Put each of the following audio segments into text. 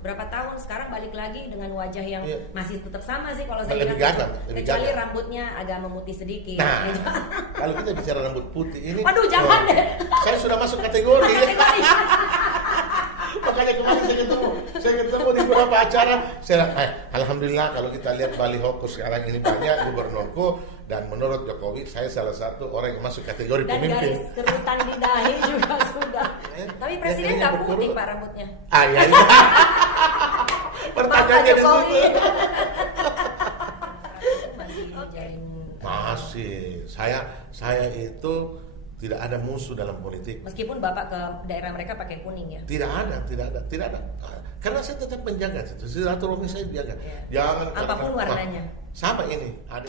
berapa tahun, sekarang balik lagi dengan wajah yang masih tetap sama sih kalau saya lebih lihat, gagah, kecuali rambutnya agak memutih sedikit. Nah, kalau kita bicara rambut putih ini, waduh jangan deh. Saya sudah masuk kategori. Makanya kemarin saya ketemu di beberapa acara, alhamdulillah kalau kita lihat balihoku sekarang ini banyak gubernurku, dan menurut Jokowi saya salah satu orang yang masuk kategori dan pemimpin. Dan garis kerutan di dahi juga sudah. Tapi presiden nggak putih Pak rambutnya. Iya. Pertanyaannya di situ. Masih. Saya itu tidak ada musuh dalam politik. Meskipun Bapak ke daerah mereka pakai kuning ya? Tidak ada. Karena saya tetap menjaga silaturahmi, saya jaga. Jangan apapun warnanya. Sama ini. Ada.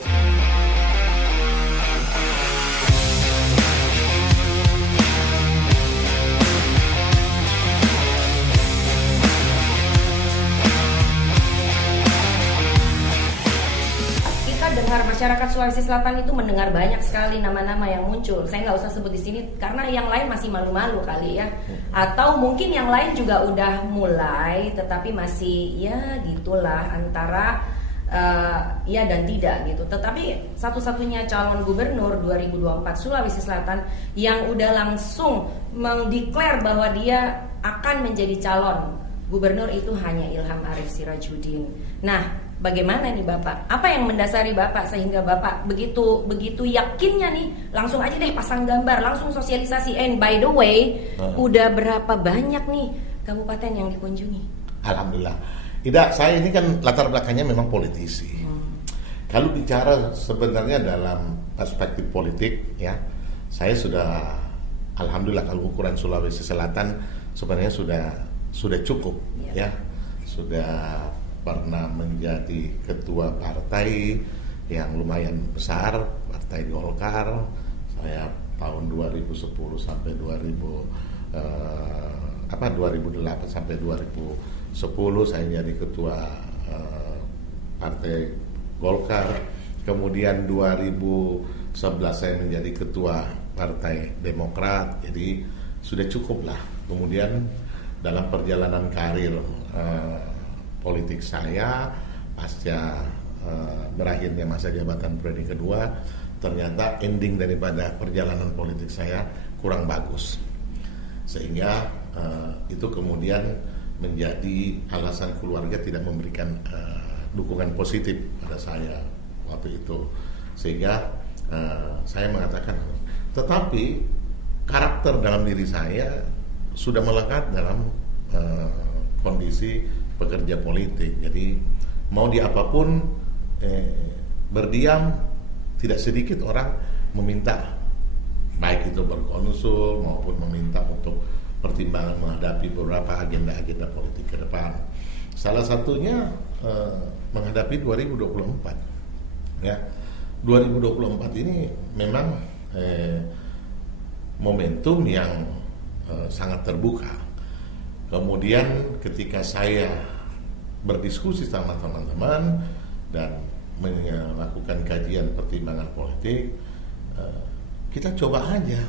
Dengar masyarakat Sulawesi Selatan itu mendengar banyak sekali nama-nama yang muncul. Saya nggak usah sebut di sini karena yang lain masih malu-malu kali ya. Atau mungkin yang lain juga udah mulai, tetapi masih ya gitulah antara ya dan tidak gitu. Tetapi satu-satunya calon gubernur 2024 Sulawesi Selatan yang udah langsung mendeklar bahwa dia akan menjadi calon gubernur itu hanya Ilham Arif Sirajudin. Nah, bagaimana nih Bapak? Apa yang mendasari Bapak sehingga Bapak begitu yakinnya nih langsung aja deh pasang gambar, langsung sosialisasi. And by the way, udah berapa banyak nih kabupaten yang dikunjungi? Alhamdulillah. Ida, saya ini kan latar belakangnya memang politisi. Kalau bicara sebenarnya dalam perspektif politik ya, saya sudah alhamdulillah kalau ukuran Sulawesi Selatan sebenarnya sudah cukup ya. Sudah pernah menjadi ketua partai yang lumayan besar, Partai Golkar. Saya tahun 2010 sampai 2008 sampai 2010 saya jadi ketua Partai Golkar. Kemudian 2011 saya menjadi ketua Partai Demokrat. Jadi sudah cukup lah. Kemudian dalam perjalanan karir politik saya pasca berakhirnya masa jabatan periode kedua, ternyata ending daripada perjalanan politik saya kurang bagus, sehingga itu kemudian menjadi alasan keluarga tidak memberikan dukungan positif pada saya waktu itu, sehingga saya mengatakan, tetapi karakter dalam diri saya sudah melekat dalam kondisi pekerja politik. Jadi mau di apapun berdiam, tidak sedikit orang meminta, baik itu berkonsul maupun meminta untuk pertimbangan menghadapi beberapa agenda-agenda politik ke depan. Salah satunya menghadapi 2024. Ya, 2024 ini memang momentum yang sangat terbuka. Kemudian ketika saya berdiskusi sama teman-teman dan melakukan kajian pertimbangan politik, kita coba aja.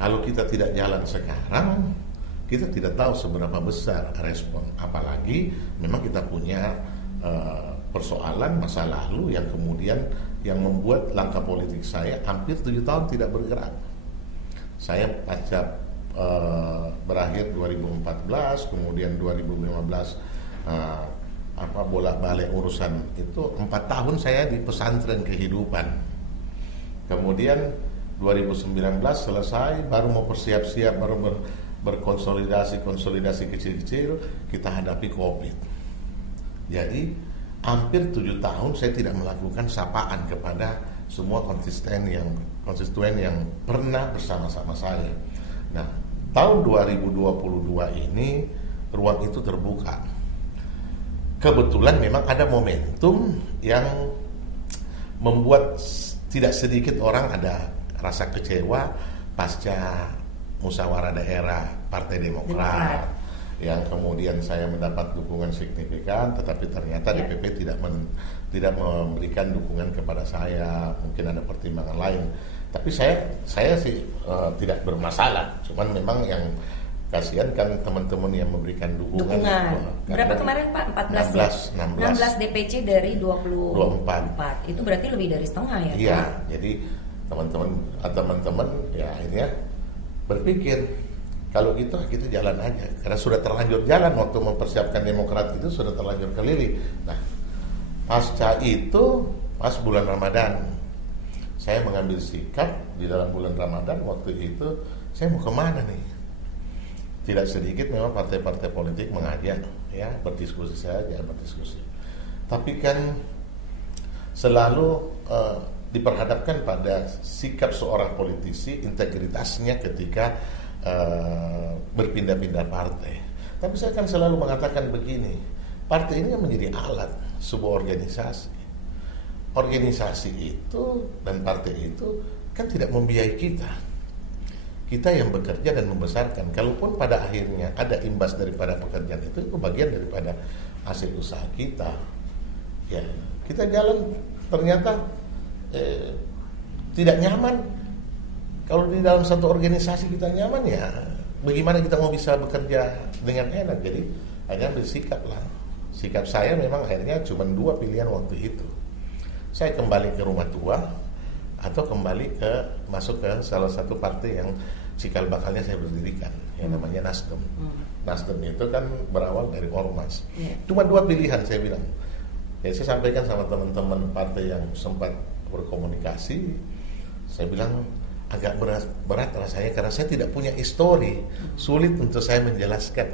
Kalau kita tidak jalan sekarang, kita tidak tahu seberapa besar respon. Apalagi memang kita punya persoalan masa lalu yang kemudian yang membuat langkah politik saya hampir 7 tahun tidak bergerak. Saya pasca berakhir 2014, kemudian 2015 bolak-balik urusan itu 4 tahun saya di pesantren kehidupan. Kemudian 2019 selesai, baru mau persiap-siap, baru berkonsolidasi kecil-kecil, kita hadapi COVID. Jadi hampir 7 tahun saya tidak melakukan sapaan kepada semua konstituen yang pernah bersama-sama saya. Nah, tahun 2022 ini ruang itu terbuka. Kebetulan memang ada momentum yang membuat tidak sedikit orang ada rasa kecewa pasca musyawarah daerah Partai Demokrat yang kemudian saya mendapat dukungan signifikan, tetapi ternyata DPP tidak memberikan dukungan kepada saya. Mungkin ada pertimbangan lain. Tapi saya sih tidak bermasalah. Cuman memang yang Kasihan kan teman-teman yang memberikan dukungan. Berapa kemarin Pak? 14 16 DPC dari 24. Itu berarti lebih dari setengah ya? Iya, jadi teman-teman ya akhirnya berpikir kalau gitu kita jalan aja, karena sudah terlanjur jalan waktu mempersiapkan Demokrat itu sudah terlanjur keliling. Nah, pasca itu pas bulan Ramadan saya mengambil sikap di dalam bulan Ramadan waktu itu saya mau kemana nih? Tidak sedikit memang partai-partai politik mengajak ya berdiskusi saja berdiskusi. Tapi kan selalu diperhadapkan pada sikap seorang politisi, integritasnya ketika berpindah-pindah partai. Tapi saya kan selalu mengatakan begini, partai ini menjadi alat sebuah organisasi. Organisasi itu dan partai itu kan tidak membiayai kita. Kita yang bekerja dan membesarkan. Kalaupun pada akhirnya ada imbas daripada pekerjaan itu bagian daripada hasil usaha kita. Ya, kita jalan ternyata tidak nyaman. Kalau di dalam satu organisasi kita nyaman ya, bagaimana kita mau bisa bekerja dengan enak? Jadi hanya bersikap lah. Sikap saya memang akhirnya cuma 2 pilihan waktu itu. Saya kembali ke rumah tua atau kembali masuk ke salah satu partai yang cikal bakalnya saya berdirikan, yang namanya Nasdem. Nasdem itu kan berawal dari Ormas. Cuma 2 pilihan saya bilang. Ya, saya sampaikan sama teman-teman partai yang sempat berkomunikasi, saya bilang agak berat rasanya karena saya tidak punya histori, sulit untuk saya menjelaskan.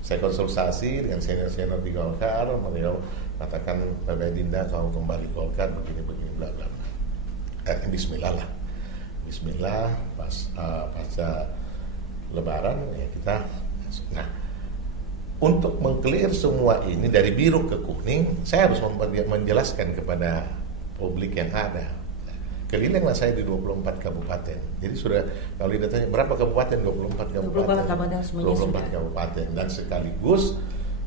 Saya konsultasi dengan senior-senior di Golkar, beliau katakan Bapak Dinda kalau kembali Golkar begini bla bla. Bismillah lah. Bismillah pasca Lebaran ya kita. Nah, untuk mengclear semua ini dari biru ke kuning, saya harus menjelaskan kepada publik yang ada. Kelilinglah saya di 24 kabupaten. Jadi sudah kalau ditanya berapa kabupaten? 24 kabupaten. 24 kabupaten dan sekaligus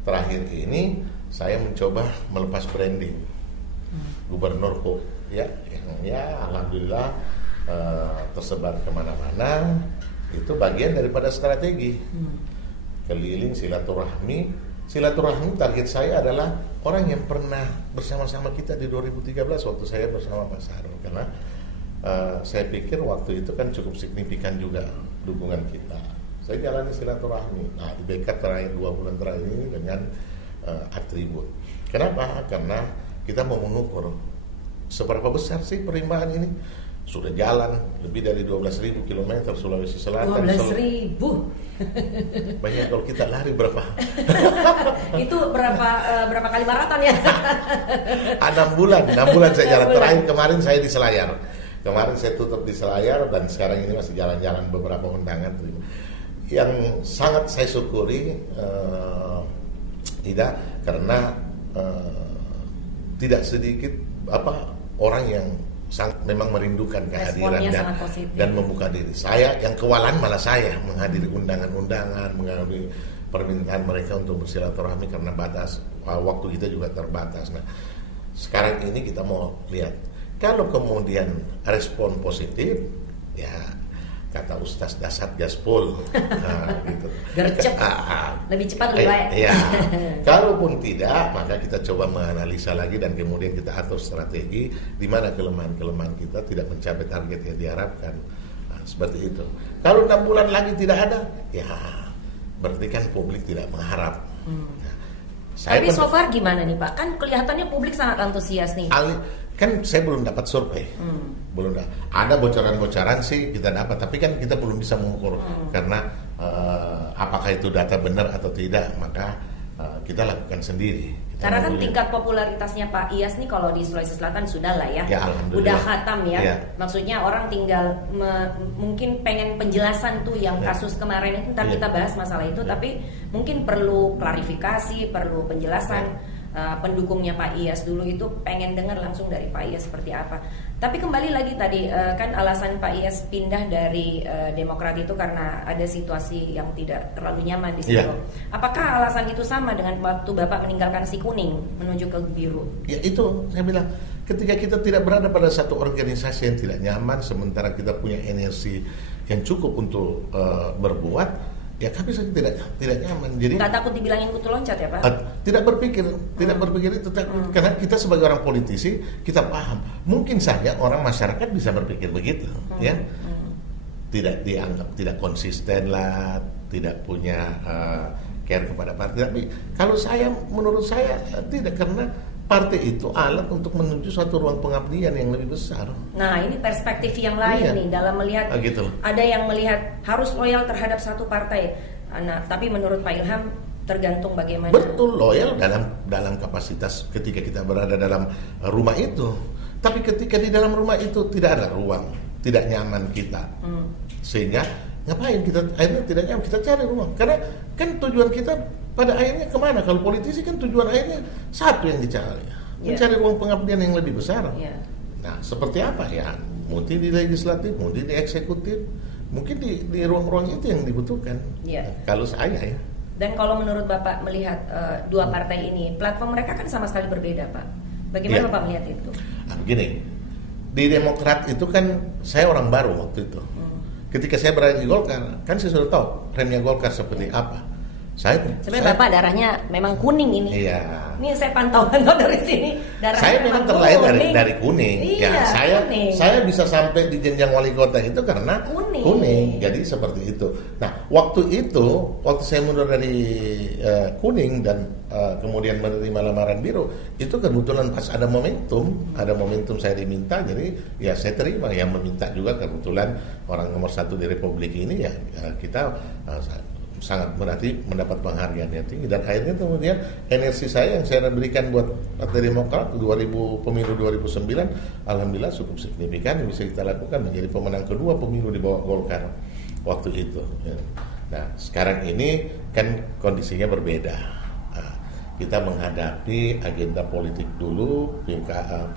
terakhir ini saya mencoba melepas branding gubernur kok ya alhamdulillah tersebar kemana-mana. Itu bagian daripada strategi keliling silaturahmi target saya adalah orang yang pernah bersama-sama kita di 2013 waktu saya bersama Pak Sarul, karena saya pikir waktu itu kan cukup signifikan juga dukungan kita. Saya jalani silaturahmi. Nah, di backup terakhir 2 bulan terakhir ini dengan atribut. Kenapa? Karena kita mau mengukur seberapa besar sih perimbangan ini. Sudah jalan lebih dari 12.000 km Sulawesi Selatan. 12.000. Banyak kalau kita lari berapa? Itu berapa kali maraton ya? 6 bulan saya jalan. Terakhir kemarin saya di Selayar. Kemarin saya tutup di Selayar dan sekarang ini masih jalan-jalan beberapa undangan. Yang sangat saya syukuri tidak karena tidak sedikit orang yang memang merindukan kehadiran dan membuka diri. Saya yang kewalahan malah saya menghadiri undangan-undangan, menghadiri permintaan mereka untuk bersilaturahmi karena waktu kita juga terbatas. Nah, sekarang ini kita mau lihat kalau kemudian respon positif, ya kata Ustaz Dasat Gaspol, gitu. Gercep, lebih cepat lebih baik. Ya. Kalaupun tidak, maka kita coba menganalisa lagi dan kemudian kita atur strategi di mana kelemahan-kelemahan kita tidak mencapai target yang diharapkan. Nah, seperti itu. Kalau 6 bulan lagi tidak ada, ya berarti kan publik tidak mengharap. Nah, tapi so far gimana nih Pak? Kan kelihatannya publik sangat antusias nih. Kan saya belum dapat survei, belum ada bocoran-bocoran sih kita dapat, tapi kan kita belum bisa mengukur karena apakah itu data benar atau tidak, maka kita lakukan sendiri. Karena kan tingkat popularitasnya Pak Iyas nih kalau di Sulawesi Selatan sudah lah ya udah khatam ya. Maksudnya orang tinggal mungkin pengen penjelasan tuh yang kasus kemarin itu, ntar kita bahas masalah itu, tapi mungkin perlu klarifikasi, perlu penjelasan. Pendukungnya Pak Iyas dulu itu pengen dengar langsung dari Pak Iyas seperti apa. Tapi kembali lagi tadi kan alasan Pak Iyas pindah dari Demokrat itu karena ada situasi yang tidak terlalu nyaman di situ. Apakah alasan itu sama dengan waktu Bapak meninggalkan si kuning menuju ke biru? Ya itu saya bilang, ketika kita tidak berada pada satu organisasi yang tidak nyaman, sementara kita punya energi yang cukup untuk berbuat, Ya kami tidak nyaman. Jadi nggak takut dibilangin kutu loncat ya Pak? Tidak berpikir itu karena kita sebagai orang politisi kita paham. Mungkin saja orang masyarakat bisa berpikir begitu, ya. Tidak dianggap tidak konsisten lah, tidak punya care kepada partai. Tapi kalau menurut saya tidak, karena partai itu alat untuk menuju suatu ruang pengabdian yang lebih besar. Nah, ini perspektif yang lain nih dalam melihat. Gitu. Ada yang melihat harus loyal terhadap satu partai. Nah, tapi menurut Pak Ilham tergantung bagaimana. Betul, loyal dalam kapasitas ketika kita berada dalam rumah itu. Tapi ketika di dalam rumah itu tidak ada ruang, tidak nyaman kita. Sehingga ngapain kita akhirnya tidak nyaman, kita cari ruang. Karena kan tujuan kita pada akhirnya kemana? Kalau politisi kan tujuan akhirnya satu yang dicari, mencari ruang pengabdian yang lebih besar. Nah, seperti apa ya? Mungkin di legislatif, mungkin di eksekutif, mungkin di ruang-ruang itu yang dibutuhkan. Kalau saya ya. Dan kalau menurut Bapak melihat dua partai ini, platform mereka kan sama sekali berbeda, Pak. Bagaimana Bapak melihat itu? Nah, begini, di Demokrat itu kan saya orang baru waktu itu. Ketika saya berada di Golkar, kan saya sudah tahu remnya Golkar seperti apa. Sebenarnya Bapak darahnya memang kuning ini. Iya. Ini saya pantau dari sini. Darahnya saya memang terlahir dari kuning. Iya, saya bisa sampai di jenjang wali kota itu karena kuning. Jadi seperti itu. Nah, waktu saya mundur dari kuning dan kemudian menerima lamaran biru, itu kebetulan pas ada momentum saya diminta, jadi ya saya terima. Yang meminta juga kebetulan orang nomor 1 di Republik ini ya kita sangat berarti mendapat penghargaan yang tinggi, dan akhirnya kemudian energi saya yang saya berikan buat Partai Demokrat pemilu 2009 alhamdulillah cukup signifikan bisa kita lakukan, menjadi pemenang kedua pemilu di bawah Golkar waktu itu. Nah, sekarang ini kan kondisinya berbeda. Kita menghadapi agenda politik dulu,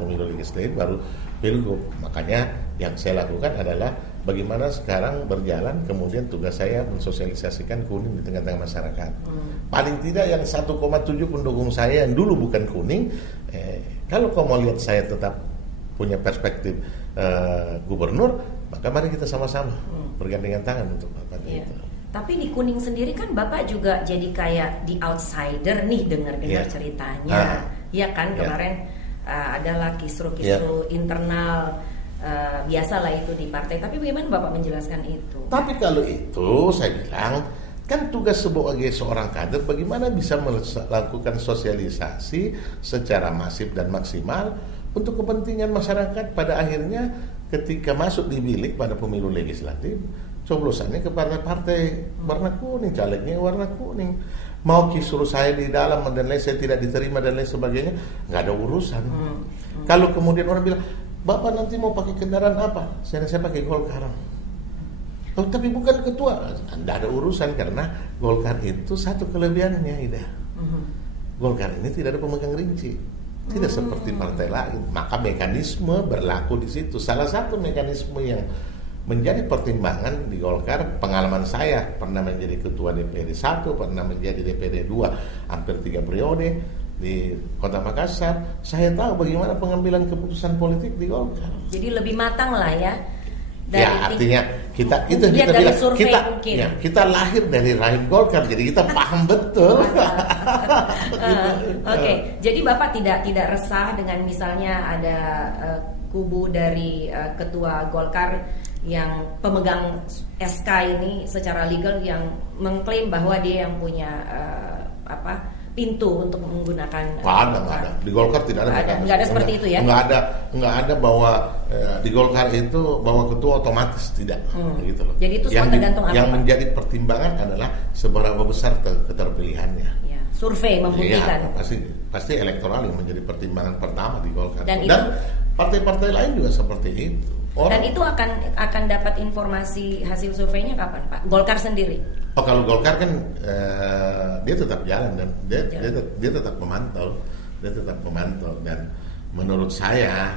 pemilu legislatif, baru pilgub. Makanya yang saya lakukan adalah bagaimana sekarang berjalan, kemudian tugas saya mensosialisasikan kuning di tengah-tengah masyarakat. Paling tidak yang 1,7 pendukung saya yang dulu bukan kuning, kalau kau mau lihat saya tetap punya perspektif gubernur, maka mari kita sama-sama bergandengan tangan untuk apa itu. Tapi di kuning sendiri kan Bapak juga jadi kayak di outsider nih, dengar-dengar ceritanya. Ya kan kemarin adalah kisru-kisru internal, biasalah itu di partai. Tapi bagaimana Bapak menjelaskan itu? Tapi kalau itu saya bilang, kan tugas sebagai seorang kader bagaimana bisa melakukan sosialisasi secara masif dan maksimal untuk kepentingan masyarakat. Pada akhirnya ketika masuk di bilik pada pemilu legislatif, coblosannya ke partai-partai warna kuning, calegnya warna kuning. Mau kisruh saya di dalam dan lain, saya tidak diterima dan lain sebagainya, nggak ada urusan. Kalau kemudian orang bilang, Bapak nanti mau pakai kendaraan apa? Saya pakai Golkar. Oh, tapi bukan ketua, nggak ada urusan, karena Golkar itu satu kelebihannya, Ida. Golkar ini tidak ada pemegang rinci, tidak seperti partai lain. Maka mekanisme berlaku di situ. Salah satu mekanisme yang menjadi pertimbangan di Golkar, pengalaman saya pernah menjadi ketua DPD 1, pernah menjadi DPD 2 hampir 3 periode di Kota Makassar. Saya tahu bagaimana pengambilan keputusan politik di Golkar. Jadi lebih matang lah ya. Artinya kita lahir dari rahim Golkar, jadi kita paham betul. Oke. Jadi Bapak tidak resah dengan misalnya ada kubu dari ketua Golkar yang pemegang SK ini secara legal yang mengklaim bahwa dia yang punya pintu untuk menggunakan. Nggak ada. Di Golkar tidak ada. Nggak ada seperti itu ya? Nggak ada bahwa di Golkar itu bahwa ketua otomatis tidak. Gitu loh. Jadi itu semua tergantung apa? Yang menjadi pertimbangan adalah seberapa besar keterpilihannya. Ya. Survei membuktikan. Pasti elektoral yang menjadi pertimbangan pertama di Golkar. Dan partai-partai lain juga seperti itu. Dan itu akan dapat informasi hasil surveinya kapan, Pak? Golkar sendiri? Oh, kalau Golkar kan dia tetap jalan dan dia tetap memantau, dan menurut saya,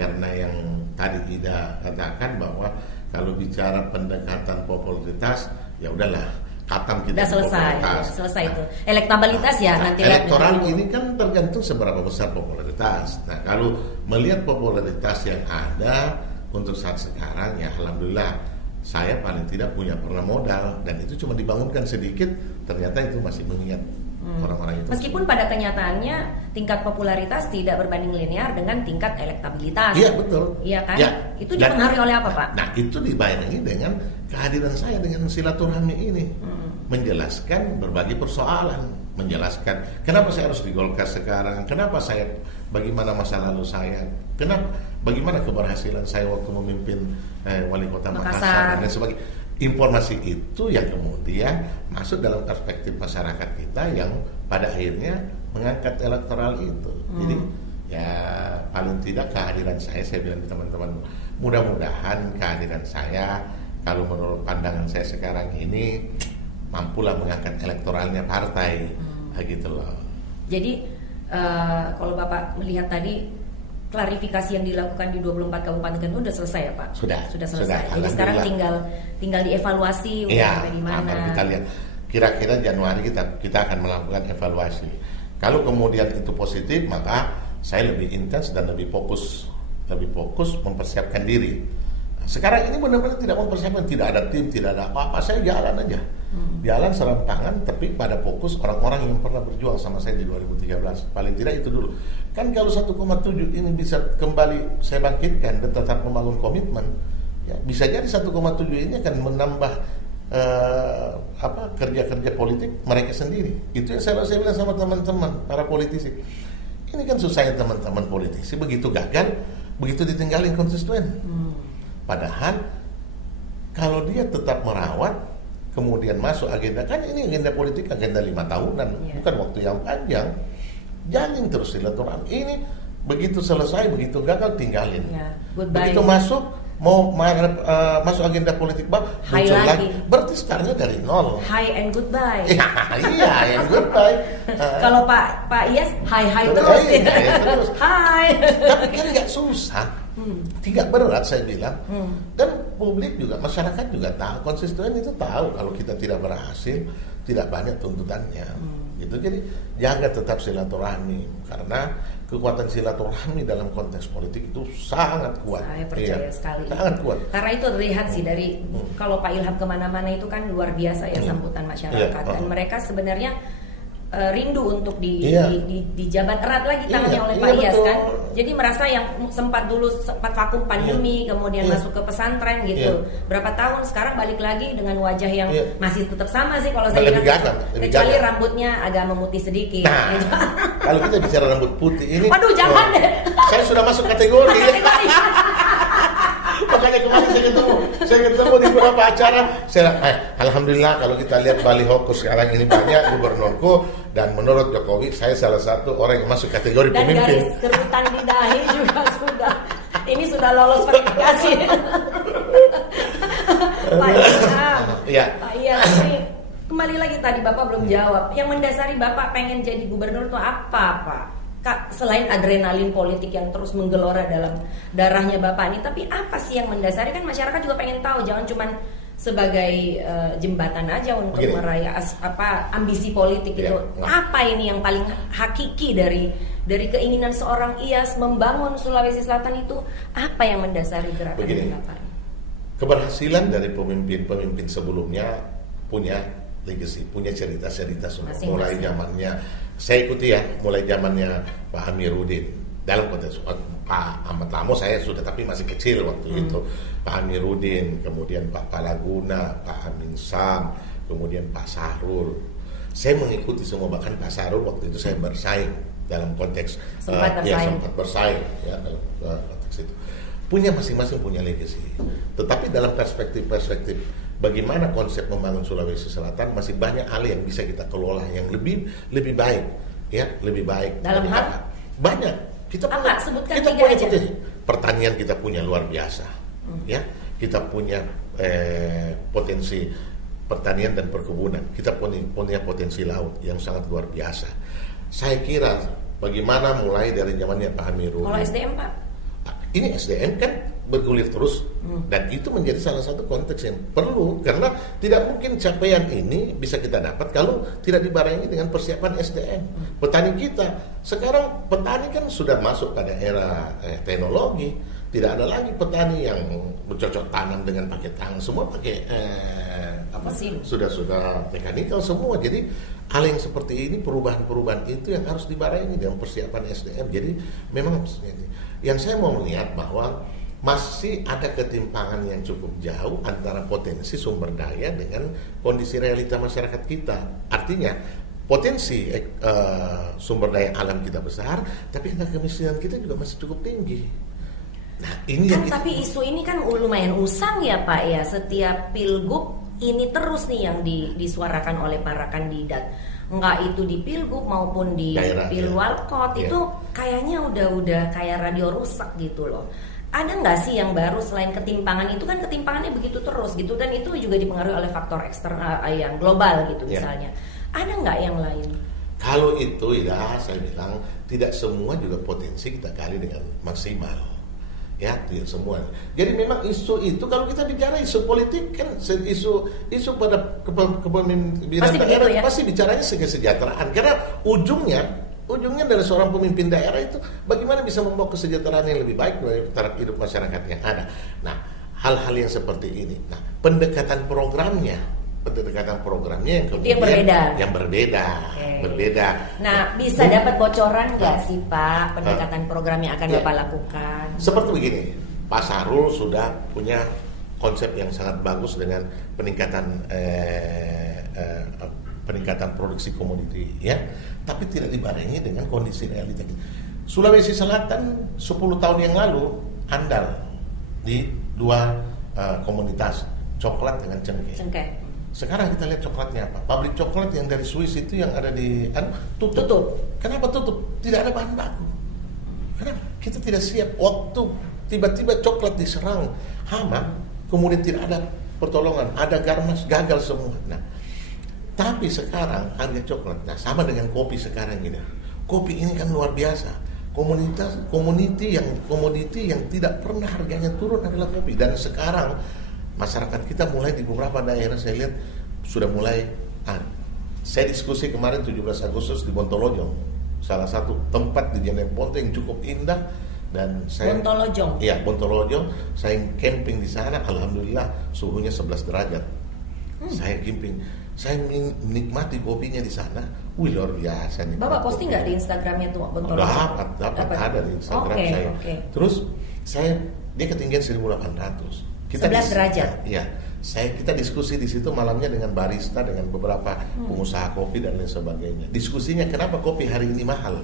karena yang tadi tidak katakan bahwa kalau bicara pendekatan popularitas, ya udahlah, katam kita selesai itu. Elektabilitas nanti elektoral ini kan tergantung seberapa besar popularitas. Nah, kalau melihat popularitas yang ada untuk saat sekarang, ya alhamdulillah saya paling tidak pernah modal, dan itu cuma dibangunkan sedikit, ternyata itu masih mengingat orang-orang itu. Meskipun pada kenyataannya tingkat popularitas tidak berbanding linear dengan tingkat elektabilitas. Iya betul. Iya kan? Ya. Itu dipengaruhi oleh apa, Pak? Nah itu dibarengi dengan kehadiran saya dengan silaturahmi ini, menjelaskan berbagai persoalan, menjelaskan kenapa saya harus di Golkar sekarang, kenapa saya, bagaimana masa lalu saya, bagaimana keberhasilan saya waktu memimpin wali kota Makassar dan sebagainya. Informasi itu yang kemudian masuk dalam perspektif masyarakat kita yang pada akhirnya mengangkat elektoral itu. Jadi ya paling tidak kehadiran saya bilang ke teman-teman, mudah-mudahan kehadiran saya, kalau menurut pandangan saya sekarang ini, mampulah mengangkat elektoralnya partai, gitu loh. Jadi kalau Bapak melihat tadi klarifikasi yang dilakukan di 24 kabupaten kan sudah selesai ya Pak? Sudah selesai. Jadi sekarang tinggal dievaluasi ya, sampai di mana. Kita lihat kira-kira Januari kita akan melakukan evaluasi. Kalau kemudian itu positif, maka saya lebih intens dan lebih fokus mempersiapkan diri. Sekarang ini benar-benar tidak mempersiapkan, tidak ada tim, tidak ada apa-apa, saya jalan aja. Jalan serampangan, tapi pada fokus orang-orang yang pernah berjuang sama saya di 2013. Paling tidak itu dulu. Kan kalau 1,7 ini bisa kembali saya bangkitkan dan tetap membangun komitmen, ya, bisa jadi 1,7 ini akan menambah kerja-kerja politik mereka sendiri. Itu yang saya bilang sama teman-teman para politisi. Ini kan susahnya teman-teman politisi, begitu gagal, begitu ditinggalin konstituen. Padahal kalau dia tetap merawat, kemudian masuk agenda, kan ini agenda politik, agenda 5 tahunan, bukan waktu yang panjang. Jalin terus silaturahmi. Ini begitu selesai, begitu gagal, tinggalin. Begitu masuk, mau masuk agenda politik baru, muncul lagi. Berarti startnya dari nol. Hi and goodbye. Iya, and goodbye. Kalau Pak Iyas, hi terus. Terus. Hi. Tapi kan nggak susah. Tidak berat saya bilang. Dan publik juga, masyarakat juga tahu, konstituen itu tahu kalau kita tidak berhasil, tidak banyak tuntutannya. Gitu. Jadi jaga tetap silaturahmi, karena kekuatan silaturahmi dalam konteks politik itu sangat kuat. Saya percaya sekali. Sangat kuat. Karena itu terlihat sih dari kalau Pak Ilham kemana-mana itu kan luar biasa ya sambutan masyarakat, dan mereka sebenarnya rindu untuk dijabat erat lagi tangannya oleh Pak Iyas kan. Jadi merasa yang sempat vakum pandemi, kemudian masuk ke pesantren gitu. Berapa tahun sekarang balik lagi dengan wajah yang masih tetap sama sih kalau saya bilang. Kecuali rambutnya agak memutih sedikit. Nah, gitu. Kalau kita bicara rambut putih ini, waduh jangan deh. Saya sudah masuk kategori. Makanya kemarin saya ketemu di beberapa acara, alhamdulillah kalau kita lihat balihoku sekarang ini banyak gubernurku, dan menurut Jokowi saya salah satu orang yang masuk kategori dan pemimpin. Dan garis kerutan di dahi juga sudah. Ini sudah lolos verifikasi. Pak Iyas, ini kembali lagi tadi Bapak belum jawab. Yang mendasari Bapak pengen jadi gubernur itu apa, Pak? Selain adrenalin politik yang terus menggelora dalam darahnya Bapak ini, tapi apa sih yang mendasari? Kan masyarakat juga pengen tahu, jangan cuma sebagai jembatan aja untuk meraih ambisi politik itu. Apa ini yang paling hakiki dari keinginan seorang Iyas membangun Sulawesi Selatan itu? Apa yang mendasari gerakan Bapak? Keberhasilan dari pemimpin sebelumnya punya legacy, punya cerita-cerita semua. Mulai zamannya saya ikuti ya, mulai zamannya Pak Amiruddin. Dalam konteks Pak Ahmad Lamo saya sudah, tapi masih kecil waktu itu. Pak Amiruddin, kemudian Pak Palaguna, Pak Amin Sam, kemudian Pak Sahrul. Saya mengikuti semua, bahkan Pak Sahrul waktu itu saya bersaing dalam konteks sempat bersaing ya, dalam konteks itu. Punya masing-masing punya legacy. Tetapi dalam perspektif bagaimana konsep membangun Sulawesi Selatan, masih banyak hal yang bisa kita kelola yang lebih baik, ya, lebih baik. Dalam hal banyak. Kita punya pertanian, kita punya luar biasa, ya. Kita punya potensi pertanian dan perkebunan. Kita punya potensi laut yang sangat luar biasa. Saya kira bagaimana mulai dari zamannya Pak Amiruddin. Kalau SDM Pak? Ini SDM kan bergulir terus, dan itu menjadi salah satu konteks yang perlu, karena tidak mungkin capaian ini bisa kita dapat kalau tidak dibarengi dengan persiapan SDM. Petani kita sekarang, petani kan sudah masuk pada era teknologi, Tidak ada lagi petani yang bercocok tanam dengan pakai tangan, semua pakai mesin. Sudah mekanikal semua. Jadi hal yang seperti ini, perubahan-perubahan itu yang harus dibarengi dengan persiapan SDM. Jadi memang yang saya mau melihat bahwa masih ada ketimpangan yang cukup jauh antara potensi sumber daya dengan kondisi realita masyarakat kita. Artinya potensi sumber daya alam kita besar, tapi angka kemiskinan kita juga masih cukup tinggi. Nah, ini kan tapi isu ini kan lumayan usang ya Pak ya. Setiap pilgub ini terus nih yang disuarakan oleh para kandidat. Enggak itu di pilgub maupun di pilwalkot itu kayaknya udah kayak radio rusak gitu loh. Ada nggak sih yang baru selain ketimpangan itu? Kan ketimpangannya begitu terus gitu, dan itu juga dipengaruhi oleh faktor eksternal yang global gitu misalnya. Ada nggak yang lain? Kalau itu ya saya bilang tidak semua juga potensi kita gali dengan maksimal. Ya, tidak semua. Jadi memang isu itu kalau kita bicara isu politik kan isu pada kepemimpinan daerah pasti bicaranya kesejahteraan, karena ujungnya dari seorang pemimpin daerah itu bagaimana bisa membawa kesejahteraan yang lebih baik dari taraf hidup masyarakat yang ada. Nah, hal-hal yang seperti ini. Nah, pendekatan programnya yang kemudian yang berbeda. Nah, bisa dapat bocoran nggak sih Pak pendekatan program yang akan Bapak lakukan? Seperti begini, Pak Sahrul sudah punya konsep yang sangat bagus dengan peningkatan produksi komoditi, ya, tapi tidak dibarengi dengan kondisi realita. Sulawesi Selatan 10 tahun yang lalu andal di 2 komoditas, coklat dengan cengkeh. Sekarang kita lihat coklatnya apa? Pabrik coklat yang dari Swiss itu yang ada di tutup. Kenapa tutup? Tidak ada bahan baku. Kenapa? Kita tidak siap. Waktu tiba-tiba coklat diserang hama, kemudian tidak ada pertolongan, ada garmas, gagal semua. Nah, tapi sekarang harga coklat, sama dengan kopi sekarang ini. Kopi ini kan luar biasa. Komoditi yang tidak pernah harganya turun adalah kopi. Dan sekarang masyarakat kita mulai di beberapa daerah saya lihat sudah mulai. Saya diskusi kemarin 17 Agustus di Bontolojong, salah satu tempat di Jeneponto yang cukup indah, dan saya Bontolojong, saya camping di sana. Alhamdulillah suhunya 11 derajat. Saya camping, saya menikmati kopinya di sana. Luar biasa nih. Bapak posting nggak di Instagramnya tuh Bontolojong? Dapat ada di Instagram saya. Terus dia ketinggian 1.800. 11 derajat. Iya, kita diskusi di situ malamnya dengan barista, dengan beberapa pengusaha kopi dan lain sebagainya. Diskusinya kenapa kopi hari ini mahal?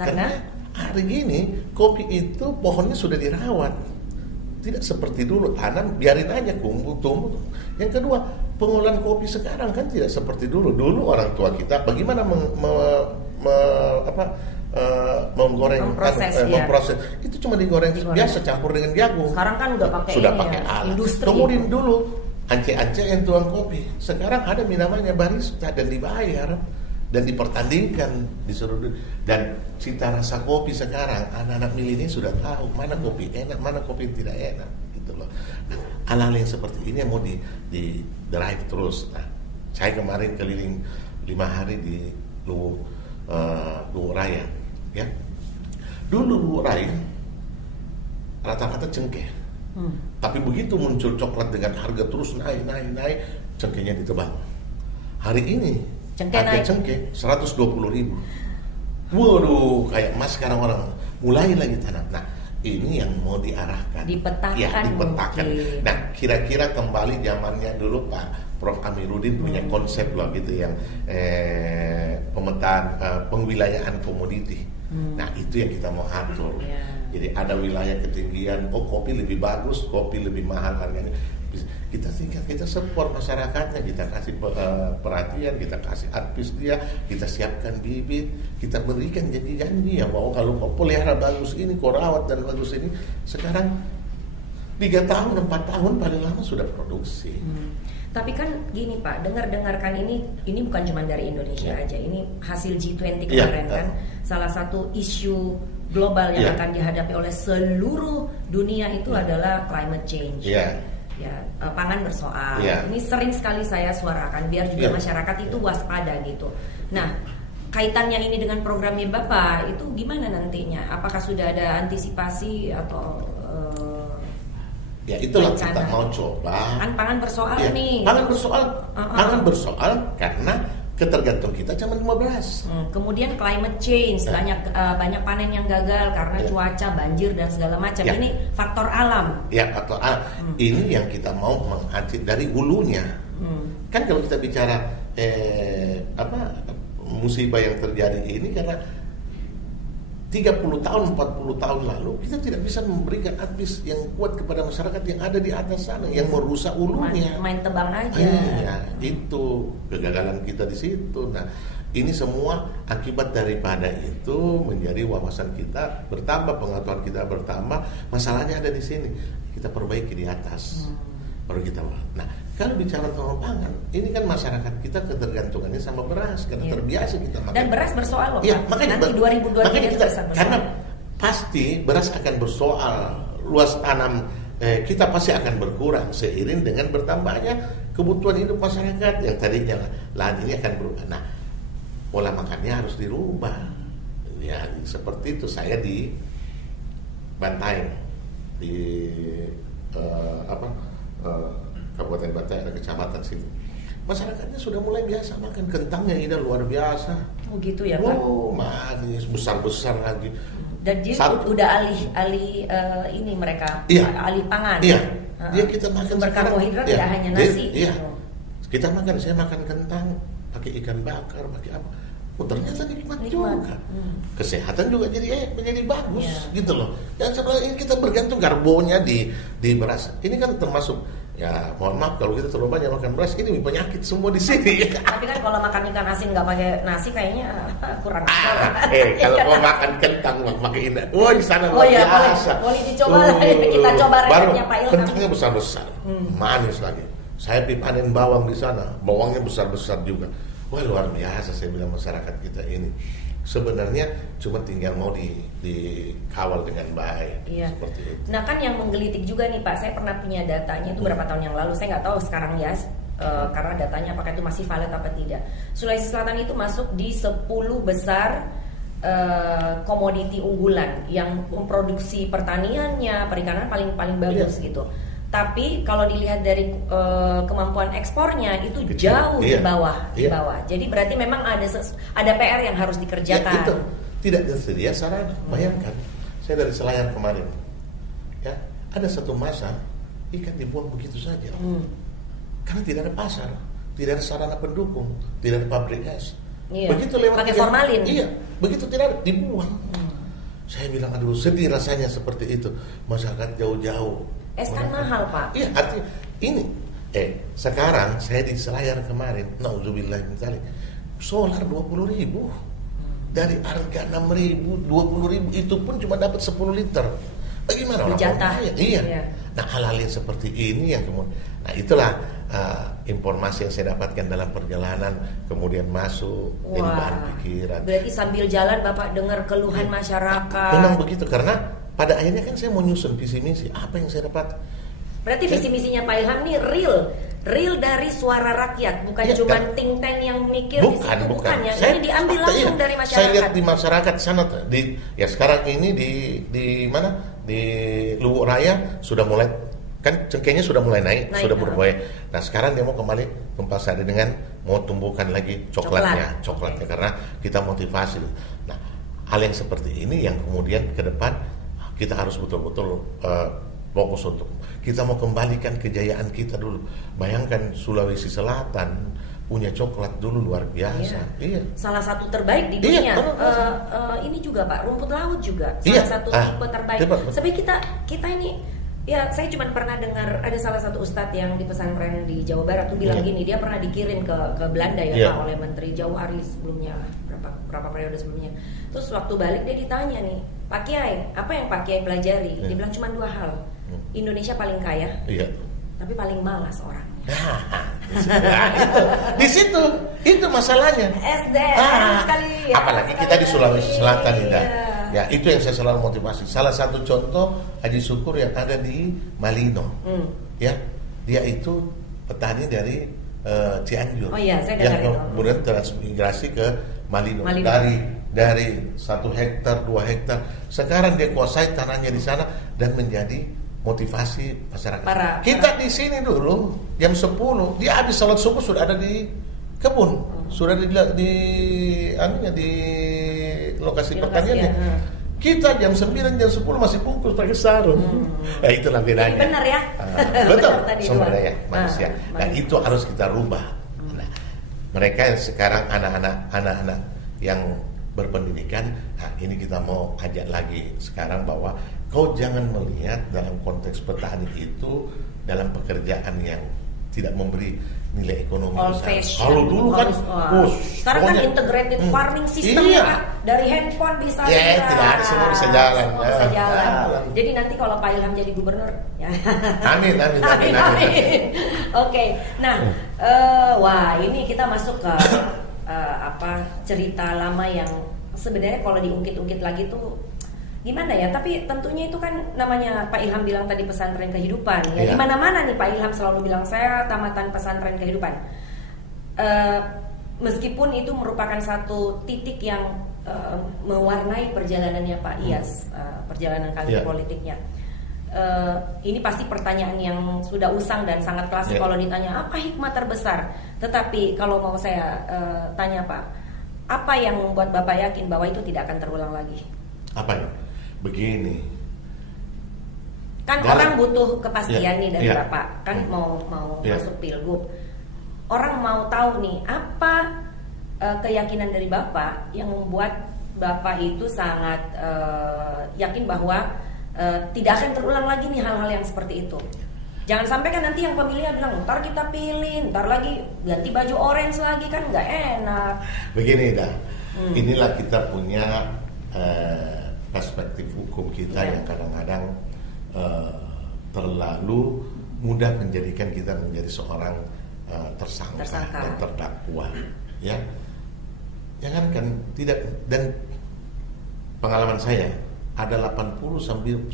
Karena hari ini kopi itu pohonnya sudah dirawat, tidak seperti dulu tanam biarin aja tumbuh. Yang kedua, pengolahan kopi sekarang kan tidak seperti dulu. Dulu orang tua kita bagaimana memproses itu cuma digoreng biasa campur dengan jagung. Sekarang kan udah pakai alat industri. Kemudian dulu ance-ance yang tuang kopi, sekarang ada namanya barista dan dibayar dan dipertandingkan di seluruh dunia. Dan cita rasa kopi sekarang anak-anak milenial sudah tahu mana kopi enak, mana kopi tidak enak gitu loh. Nah, hal-hal yang seperti ini yang mau di drive terus. Nah, saya kemarin keliling 5 hari di Luwu Raya, ya. Dulu Luwu Raya rata-rata cengkeh. Tapi begitu muncul coklat dengan harga terus naik, cengkehnya ditebang. Hari ini harga cengkeh 120.000. Waduh, kayak emas sekarang orang mulai lagi tanam. Nah, ini yang mau diarahkan. Dipetakan. Mungkin. Nah, kira-kira kembali zamannya dulu Pak Prof. Amiruddin punya konsep loh gitu yang pemetaan pengwilayaan komoditi. Nah, itu yang kita mau atur. Jadi ada wilayah ketinggian, kopi lebih bagus, kopi lebih mahal harganya. Kita support masyarakatnya, kita kasih perhatian, kita kasih advice dia, kita siapkan bibit, kita berikan janji-janji ya bahwa kalau kau pelihara bagus ini, kau rawat dan bagus ini, sekarang 3 tahun, 4 tahun paling lama sudah produksi. Tapi kan gini Pak, dengarkan ini bukan cuma dari Indonesia aja, ini hasil G20 kemarin kan, salah satu isu global yang akan dihadapi oleh seluruh dunia itu adalah climate change. Pangan bersoal. Ini sering sekali saya suarakan biar juga masyarakat itu waspada gitu. Nah, kaitannya ini dengan programnya Bapak itu gimana nantinya? Apakah sudah ada antisipasi atau ya itulah rencana? Kita mau coba. Pangan bersoal Ya, nih. pangan bersoal karena ketergantung kita cuma 15. Kemudian climate change, banyak panen yang gagal karena cuaca, banjir dan segala macam. Ya. Ini faktor alam. Ya, faktor alam. Ini yang kita mau menganti dari hulunya. Kan kalau kita bicara musibah yang terjadi ini karena 30 tahun, 40 tahun lalu kita tidak bisa memberikan advis yang kuat kepada masyarakat yang ada di atas sana, yang merusak hulunya. Main tebang aja. Iya, itu kegagalan kita di situ. Nah, ini semua akibat daripada itu menjadi wawasan kita bertambah, pengetahuan kita bertambah. Masalahnya ada di sini. Kita perbaiki di atas. Baru kita. Nah, kalau bicara tentang pangan, ini kan masyarakat kita ketergantungannya sama beras karena terbiasa kita makan. Dan beras bersoal loh, ya, Pak. makanya, Nanti 2023 kita, bersoal. karena pasti beras akan bersoal, luas tanam kita pasti akan berkurang seiring dengan bertambahnya kebutuhan hidup masyarakat yang tadinya lahan ini akan berubah. Nah, pola makannya harus dirubah. Ya, seperti itu saya di Bantaeng di Kabupaten Bantaeng, ada kecamatan situ. Masyarakatnya sudah mulai biasa makan kentangnya, ini luar biasa. Oh gitu ya, Pak. Oh, manis besar-besar lagi. Dan dia udah alih ini mereka, alih pangan. Iya. Dia kita makan sumber karbohidrat tidak hanya nasi. Iya. Kita makan, saya makan kentang pakai ikan bakar, pakai apa? Oh, ternyata nikmat juga. Kesehatan juga menjadi bagus gitu loh. Dan sebenarnya ini kita bergantung karbonnya di beras. Ini kan termasuk, ya mohon maaf kalau kita terlalu banyak makan beras, ini penyakit semua di sini. Tapi kan kalau makan ikan asin nggak pakai nasi kayaknya kurang. Kalau mau makan kentang pakai ini, di sana luar biasa. Boleh dicoba lah, kita coba resepnya Pak Ilham. Kentangnya besar-besar, manis lagi. Saya panen bawang di sana, bawangnya besar-besar juga. Wah, luar biasa, saya bilang masyarakat kita ini. Sebenarnya cuma tinggal mau dikawal dengan baik. Iya. Seperti itu. Nah kan yang menggelitik juga nih Pak, saya pernah punya datanya itu berapa tahun yang lalu, saya nggak tahu sekarang ya, karena datanya apakah itu masih valid apa tidak. Sulawesi Selatan itu masuk di 10 besar komoditi unggulan yang memproduksi pertaniannya, perikanan paling bagus gitu. Tapi kalau dilihat dari kemampuan ekspornya itu jauh di bawah. Jadi berarti memang ada PR yang harus dikerjakan. Ya, itu tidak tersedia sarana. Bayangkan, saya dari Selayar kemarin, ya ada satu masa ikan dibuang begitu saja, karena tidak ada pasar, tidak ada sarana pendukung, tidak ada pabrik es. Iya. Begitu lewat pakai formalin. Iya, begitu tidak ada dibuang. Saya bilang aduh sedih rasanya seperti itu, masyarakat jauh-jauh. Es kan mahal Pak. Iya, artinya ini sekarang saya di Selayar kemarin, nauzubillah min dzalik, solar 20.000 dari harga 6.000, 20.000 itu pun cuma dapat 10 liter. Bagaimana orang jatah? Iya. Nah, hal-hal yang seperti ini yang kemudian, nah itulah informasi yang saya dapatkan dalam perjalanan, kemudian masuk jadi bahan pikiran. Berarti sambil jalan Bapak dengar keluhan masyarakat. Memang begitu, karena pada akhirnya kan saya mau nyusun visi misi apa yang saya dapat. Berarti visi misinya Pak Ilham nih real dari suara rakyat, bukan cuma think tank yang mikir. Bukan ya. Ini diambil langsung dari masyarakat. Saya lihat di masyarakat sana sekarang ini di mana, di Luwu Raya sudah mulai, kan cengkehnya sudah mulai naik sudah berbuah. Nah sekarang dia mau kembali ke pasar dengan mau tumbuhkan lagi coklatnya karena kita motivasi. Nah hal yang seperti ini yang kemudian ke depan kita harus betul-betul fokus untuk kita mau kembalikan kejayaan kita dulu. Bayangkan Sulawesi Selatan punya coklat dulu luar biasa. Iya. Salah satu terbaik di dunia. Ini juga Pak, rumput laut juga salah satu tipe terbaik. Sebenarnya kita ini, ya saya cuma pernah dengar ada salah satu ustadz yang di pesantren di Jawa Barat tuh bilang gini, dia pernah dikirim ke Belanda Pak oleh Menteri Jauhari sebelumnya, berapa periode sebelumnya. Terus waktu balik dia ditanya nih, Pak Kiai, apa yang Pak Kiai pelajari? Dia bilang cuma 2 hal. Indonesia paling kaya, tapi paling malas orangnya. Di situ itu masalahnya. SDM sekali. Apalagi kita di Sulawesi Selatan ini. Ya itu yang saya selalu motivasi. Salah satu contoh Haji Syukur yang ada di Malino, ya dia itu petani dari Cianjur, saya yang kemudian transmigrasi ke Malino. Dari 1 hektar, 2 hektar, sekarang dia kuasai tanahnya di sana dan menjadi motivasi masyarakat. Kita di sini dulu jam 10 dia habis salat subuh sudah ada di kebun, sudah di lokasi pertaniannya. Kita jam 9, jam 10 masih bungkus pakai sarung. Itulah bedanya. Benar ya. Betul. Sumber daya manusia. Dan itu harus kita rubah. Nah, mereka yang sekarang anak-anak yang berpendidikan, nah ini kita mau ajak lagi sekarang bahwa kau jangan melihat dalam konteks petani itu dalam pekerjaan yang tidak memberi nilai ekonomi besar. Kalau dulu kan, sekarang kan integrated farming system dari handphone bisa tidak semua bisa jalan. Jadi nanti kalau Pak Ilham jadi gubernur, ya. Amin. Oke, nah, wah ini kita masuk ke cerita lama yang sebenarnya kalau diungkit-ungkit lagi tuh gimana ya, tapi tentunya itu kan namanya Pak Ilham bilang tadi pesantren kehidupan ya. Di mana-mana nih Pak Ilham selalu bilang saya tamatan pesantren kehidupan. Meskipun itu merupakan satu titik yang mewarnai perjalanannya Pak Iyas, perjalanan karir politiknya. Ini pasti pertanyaan yang sudah usang dan sangat klasik kalau ditanya apa hikmah terbesar. Tetapi kalau mau saya tanya Pak, apa yang membuat Bapak yakin bahwa itu tidak akan terulang lagi? Apa ya? Begini. Kan orang butuh kepastian nih dari Bapak. Kan mau masuk pilgub. Orang mau tahu nih apa keyakinan dari Bapak yang membuat Bapak itu sangat yakin bahwa tidak akan terulang lagi nih hal-hal yang seperti itu. Jangan sampai kan nanti yang pemilih bilang ntar kita pilih, ntar lagi ganti baju orange lagi, kan nggak enak. Begini dah, inilah kita punya perspektif hukum kita yang kadang-kadang terlalu mudah menjadikan kita menjadi seorang tersangka dan terdakwa. Ya, jangankan tidak, dan pengalaman saya ada 80-90%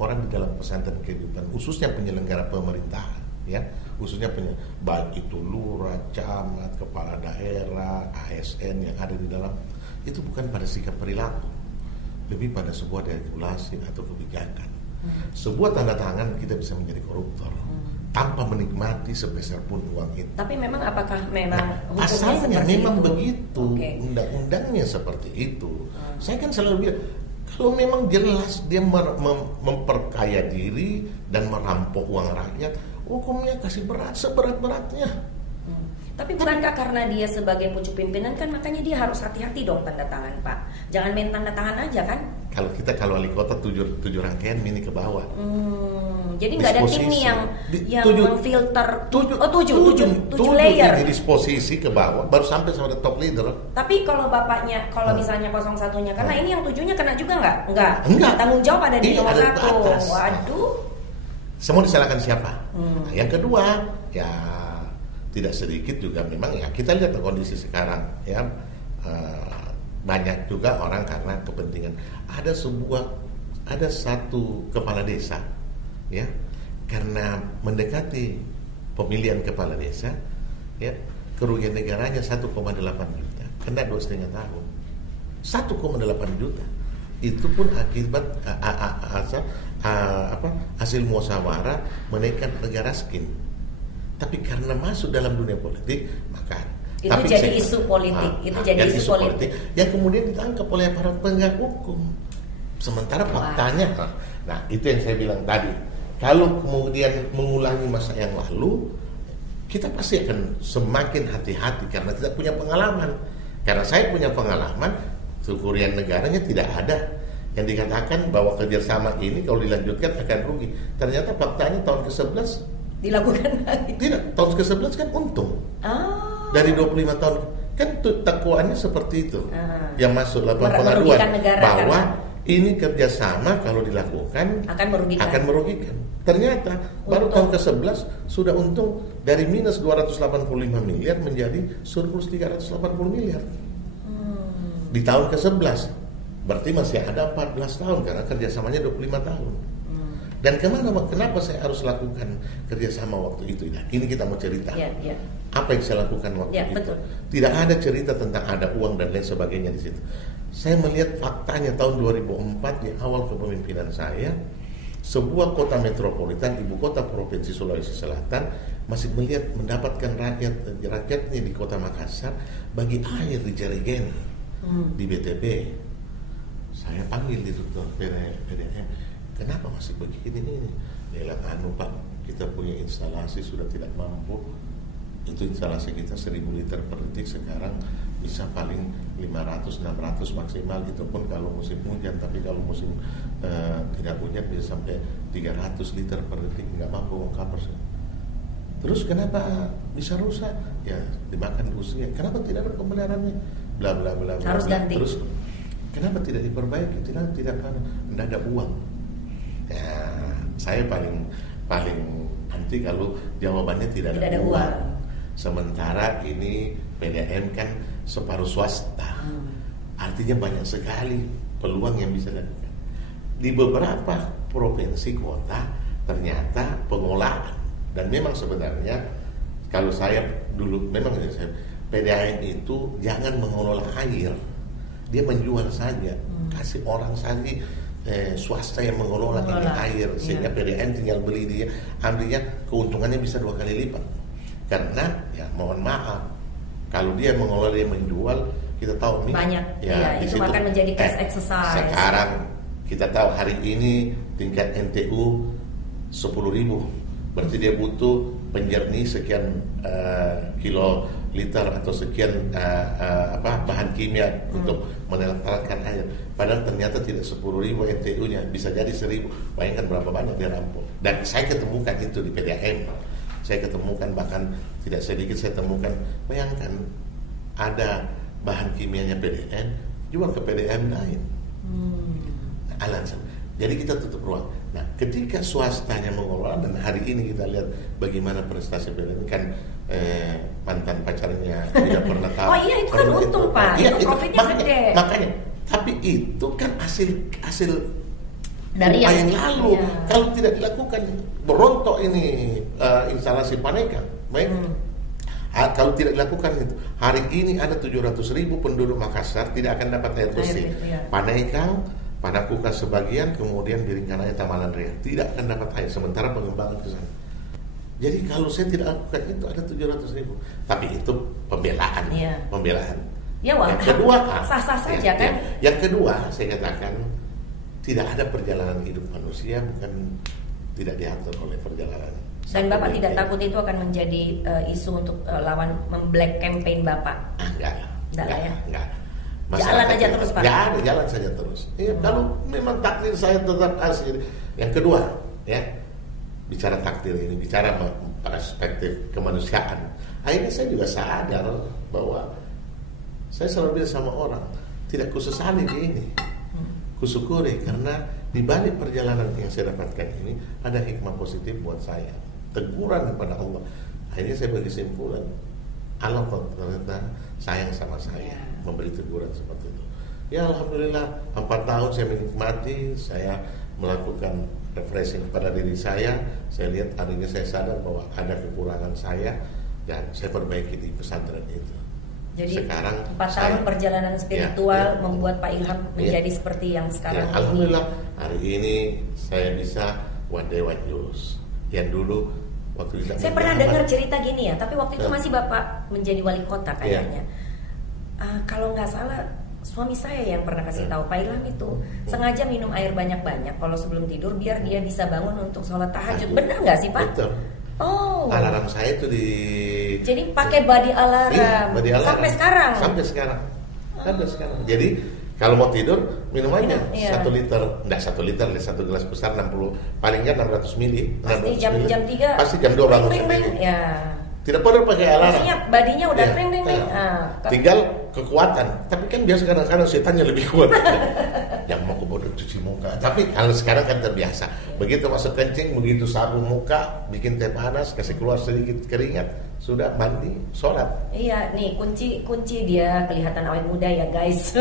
orang di dalam pesantren kehidupan, khususnya penyelenggara pemerintahan, ya, khususnya baik itu lurah, camat, kepala daerah, ASN yang ada di dalam, itu bukan pada sikap perilaku, lebih pada sebuah regulasi atau kebijakan. Sebuah tanda tangan kita bisa menjadi koruptor tanpa menikmati sepeser pun uang itu. Tapi memang apakah memang asalnya memang itu? Begitu, undang-undangnya seperti itu. Saya kan selalu bilang, kalau memang jelas dia memperkaya diri dan merampok uang rakyat, hukumnya kasih berat seberat-beratnya. Tapi bukankah karena dia sebagai pucuk pimpinan kan makanya dia harus hati-hati dong tanda tangan Pak. Jangan main tanda tangan aja kan? Kalau wali kota 7 rangkaian mini ke bawah. Jadi nggak ada tim nih yang memfilter 7 layer di disposisi ke bawah baru sampai sama top leader. Tapi kalau bapaknya, kalau misalnya 01-nya, karena ini yang 7-nya kena juga nggak? Tanggung jawab ada di nomor 1. Waduh. Semua disalahkan siapa? Nah, yang kedua, ya tidak sedikit juga memang ya kita lihat kondisi sekarang ya, banyak juga orang karena kepentingan. Ada satu kepala desa ya, karena mendekati pemilihan kepala desa ya, kerugian negaranya 1,8 juta, kena 2,5 tahun. 1,8 juta itu pun akibat hasil musyawarah menaikkan negara miskin. Tapi karena masuk dalam dunia politik, maka itu jadi isu politik. Itu jadi isu politik yang kemudian ditangkap oleh para penegak hukum. Sementara faktanya, nah itu yang saya bilang tadi. Kalau kemudian mengulangi masa yang lalu, kita pasti akan semakin hati-hati karena tidak punya pengalaman. Karena saya punya pengalaman, kerugian negaranya tidak ada. Yang dikatakan bahwa kerjasama ini kalau dilanjutkan akan rugi. Ternyata faktanya tahun ke-11 dilakukan lagi. Tidak, tahun ke-11 kan untung. Dari 25 tahun kan dakwaannya seperti itu. Yang masuk laporan pengaduan bahwa ini kerjasama kalau dilakukan akan merugikan. Ternyata baru tahun ke-11 sudah untung dari minus 285 miliar menjadi surplus 380 miliar. Di tahun ke-11 berarti masih ada 14 tahun karena kerjasamanya 25 tahun. Dan kenapa saya harus lakukan kerjasama waktu itu? Nah, ini kita mau cerita. Apa yang saya lakukan waktu Ya, itu? betul. Tidak ada cerita tentang ada uang dan lain sebagainya di situ. Saya melihat faktanya tahun 2004 di awal kepemimpinan saya, sebuah kota metropolitan, ibu kota provinsi Sulawesi Selatan, masih mendapatkan rakyatnya di kota Makassar bagi air di jerigen di BTB. Saya panggil direktur PDAM, kenapa masih begini ini? Dia bilang, Pak, kita punya instalasi sudah tidak mampu. Itu instalasi kita 1000 liter per detik, sekarang bisa paling 500-600 maksimal, itu pun kalau musim hujan. Tapi kalau musim tidak hujan bisa sampai 300 liter per detik, nggak mampu cover. Terus kenapa bisa rusak? Ya dimakan Rusia. Kenapa tidak ada pemeliharannya? Bla bla bla. Harus ganti. Terus kenapa tidak diperbaiki? Tidak ada uang. Ya, saya paling anti kalau jawabannya tidak ada uang. Sementara ini PDAM kan separuh swasta, artinya banyak sekali peluang yang bisa dilakukan. Di beberapa provinsi kota ternyata pengolahan, dan memang sebenarnya kalau saya dulu memang PDAM itu jangan mengelola air, dia menjual saja, kasih orang saja swasta yang mengelola ini air, sehingga PDAM tinggal beli dia, ambilnya keuntungannya bisa 2 kali lipat. Karena ya mohon maaf, kalau dia mengelola, dia menjual, kita tahu nih banyak, ya, itu akan menjadi cash exercise. Sekarang kita tahu hari ini tingkat NTU 10.000, berarti dia butuh penjernih sekian kiloliter atau sekian bahan kimia untuk menetralkan air. Padahal ternyata tidak 10.000 NTU-nya, bisa jadi 1.000. Bayangkan berapa banyak dia rampung. Dan saya ketemukan itu di PDAM. Saya ketemukan, bahkan tidak sedikit saya temukan, bayangkan ada bahan kimianya PDAM jual ke PDAM lain. Alasan. Jadi kita tutup ruang. Nah, ketika swastanya mengelola, dan hari ini kita lihat bagaimana prestasi PDAM, kan mantan pacarnya tidak pernah tahu. Oh iya, itu kan untung Pak. Iya, itu profitnya gede. Makanya, tapi itu kan hasil dari yang lalu. Kalau tidak dilakukan, berontok ini instalasi Paneka. Baik. Kalau tidak dilakukan itu, hari ini ada 700.000 penduduk Makassar tidak akan dapat air bersih. Paneka, Panakukan sebagian, kemudian Biringkanaya, Tamalan Ria tidak akan dapat air. Sementara pengembangan ke sana. Jadi kalau saya tidak lakukan itu, ada 700.000. Tapi itu pembelaan. Pembelaan. Ya, yang kedua, sah-sah saja kan. Yang kedua, saya katakan tidak ada perjalanan hidup manusia bukan tidak diatur oleh perjalanan. Dan Bapak tidak takut itu akan menjadi isu untuk lawan black campaign Bapak? Enggak lah. Jalan aja terus Pak. Ya, jalan saja terus. Ya, kalau memang takdir saya tetap asli. Yang kedua, ya, bicara takdir ini, bicara perspektif kemanusiaan. Akhirnya saya juga sadar bahwa saya selalu bilang sama orang, tidak kusesali ini. Kusyukuri karena di balik perjalanan yang saya dapatkan ini ada hikmah positif buat saya. Teguran kepada Allah. Akhirnya saya bagi kesimpulan, Allah ternyata sayang sama saya, memberi teguran seperti itu. Ya alhamdulillah 4 tahun saya menikmati, saya melakukan refreshing kepada diri saya. Saya lihat hari ini saya sadar bahwa ada kekurangan saya dan saya perbaiki di pesantren itu. Jadi sekarang 4 tahun perjalanan spiritual membuat Pak Ilham menjadi seperti yang sekarang ini. Alhamdulillah hari ini saya bisa one day one news. Yang dulu waktu itu saya pernah dengar cerita gini ya, tapi waktu itu masih Bapak menjadi wali kota kayaknya. Kalau nggak salah suami saya yang pernah kasih tahu Pak Ilham itu sengaja minum air banyak-banyak kalau sebelum tidur biar dia bisa bangun untuk sholat tahajud. Benar nggak sih Pak? Betul. Oh. Alarm saya itu Jadi pakai body alarm. Iya, body alarm. Sampai sekarang. Sampai sekarang. Jadi kalau mau tidur minum aja 1 liter, enggak 1 liter, 1 gelas besar 60, palingnya 600 mili. Pasti jam 3. Pasti jam 2 bangun sendiri. Ya. Tidak perlu pakai alarm. Maksudnya badinya udah ring. Tinggal kekuatan. Tapi kan biasa kadang-kadang setannya lebih kuat. Yang mau kebodoh cuci muka. Tapi kalau sekarang kan terbiasa. Begitu masuk kencing, begitu sabun muka, bikin teh panas, kasih keluar sedikit keringat, sudah mandi, sholat. Iya, nih kunci dia kelihatan awet muda ya guys.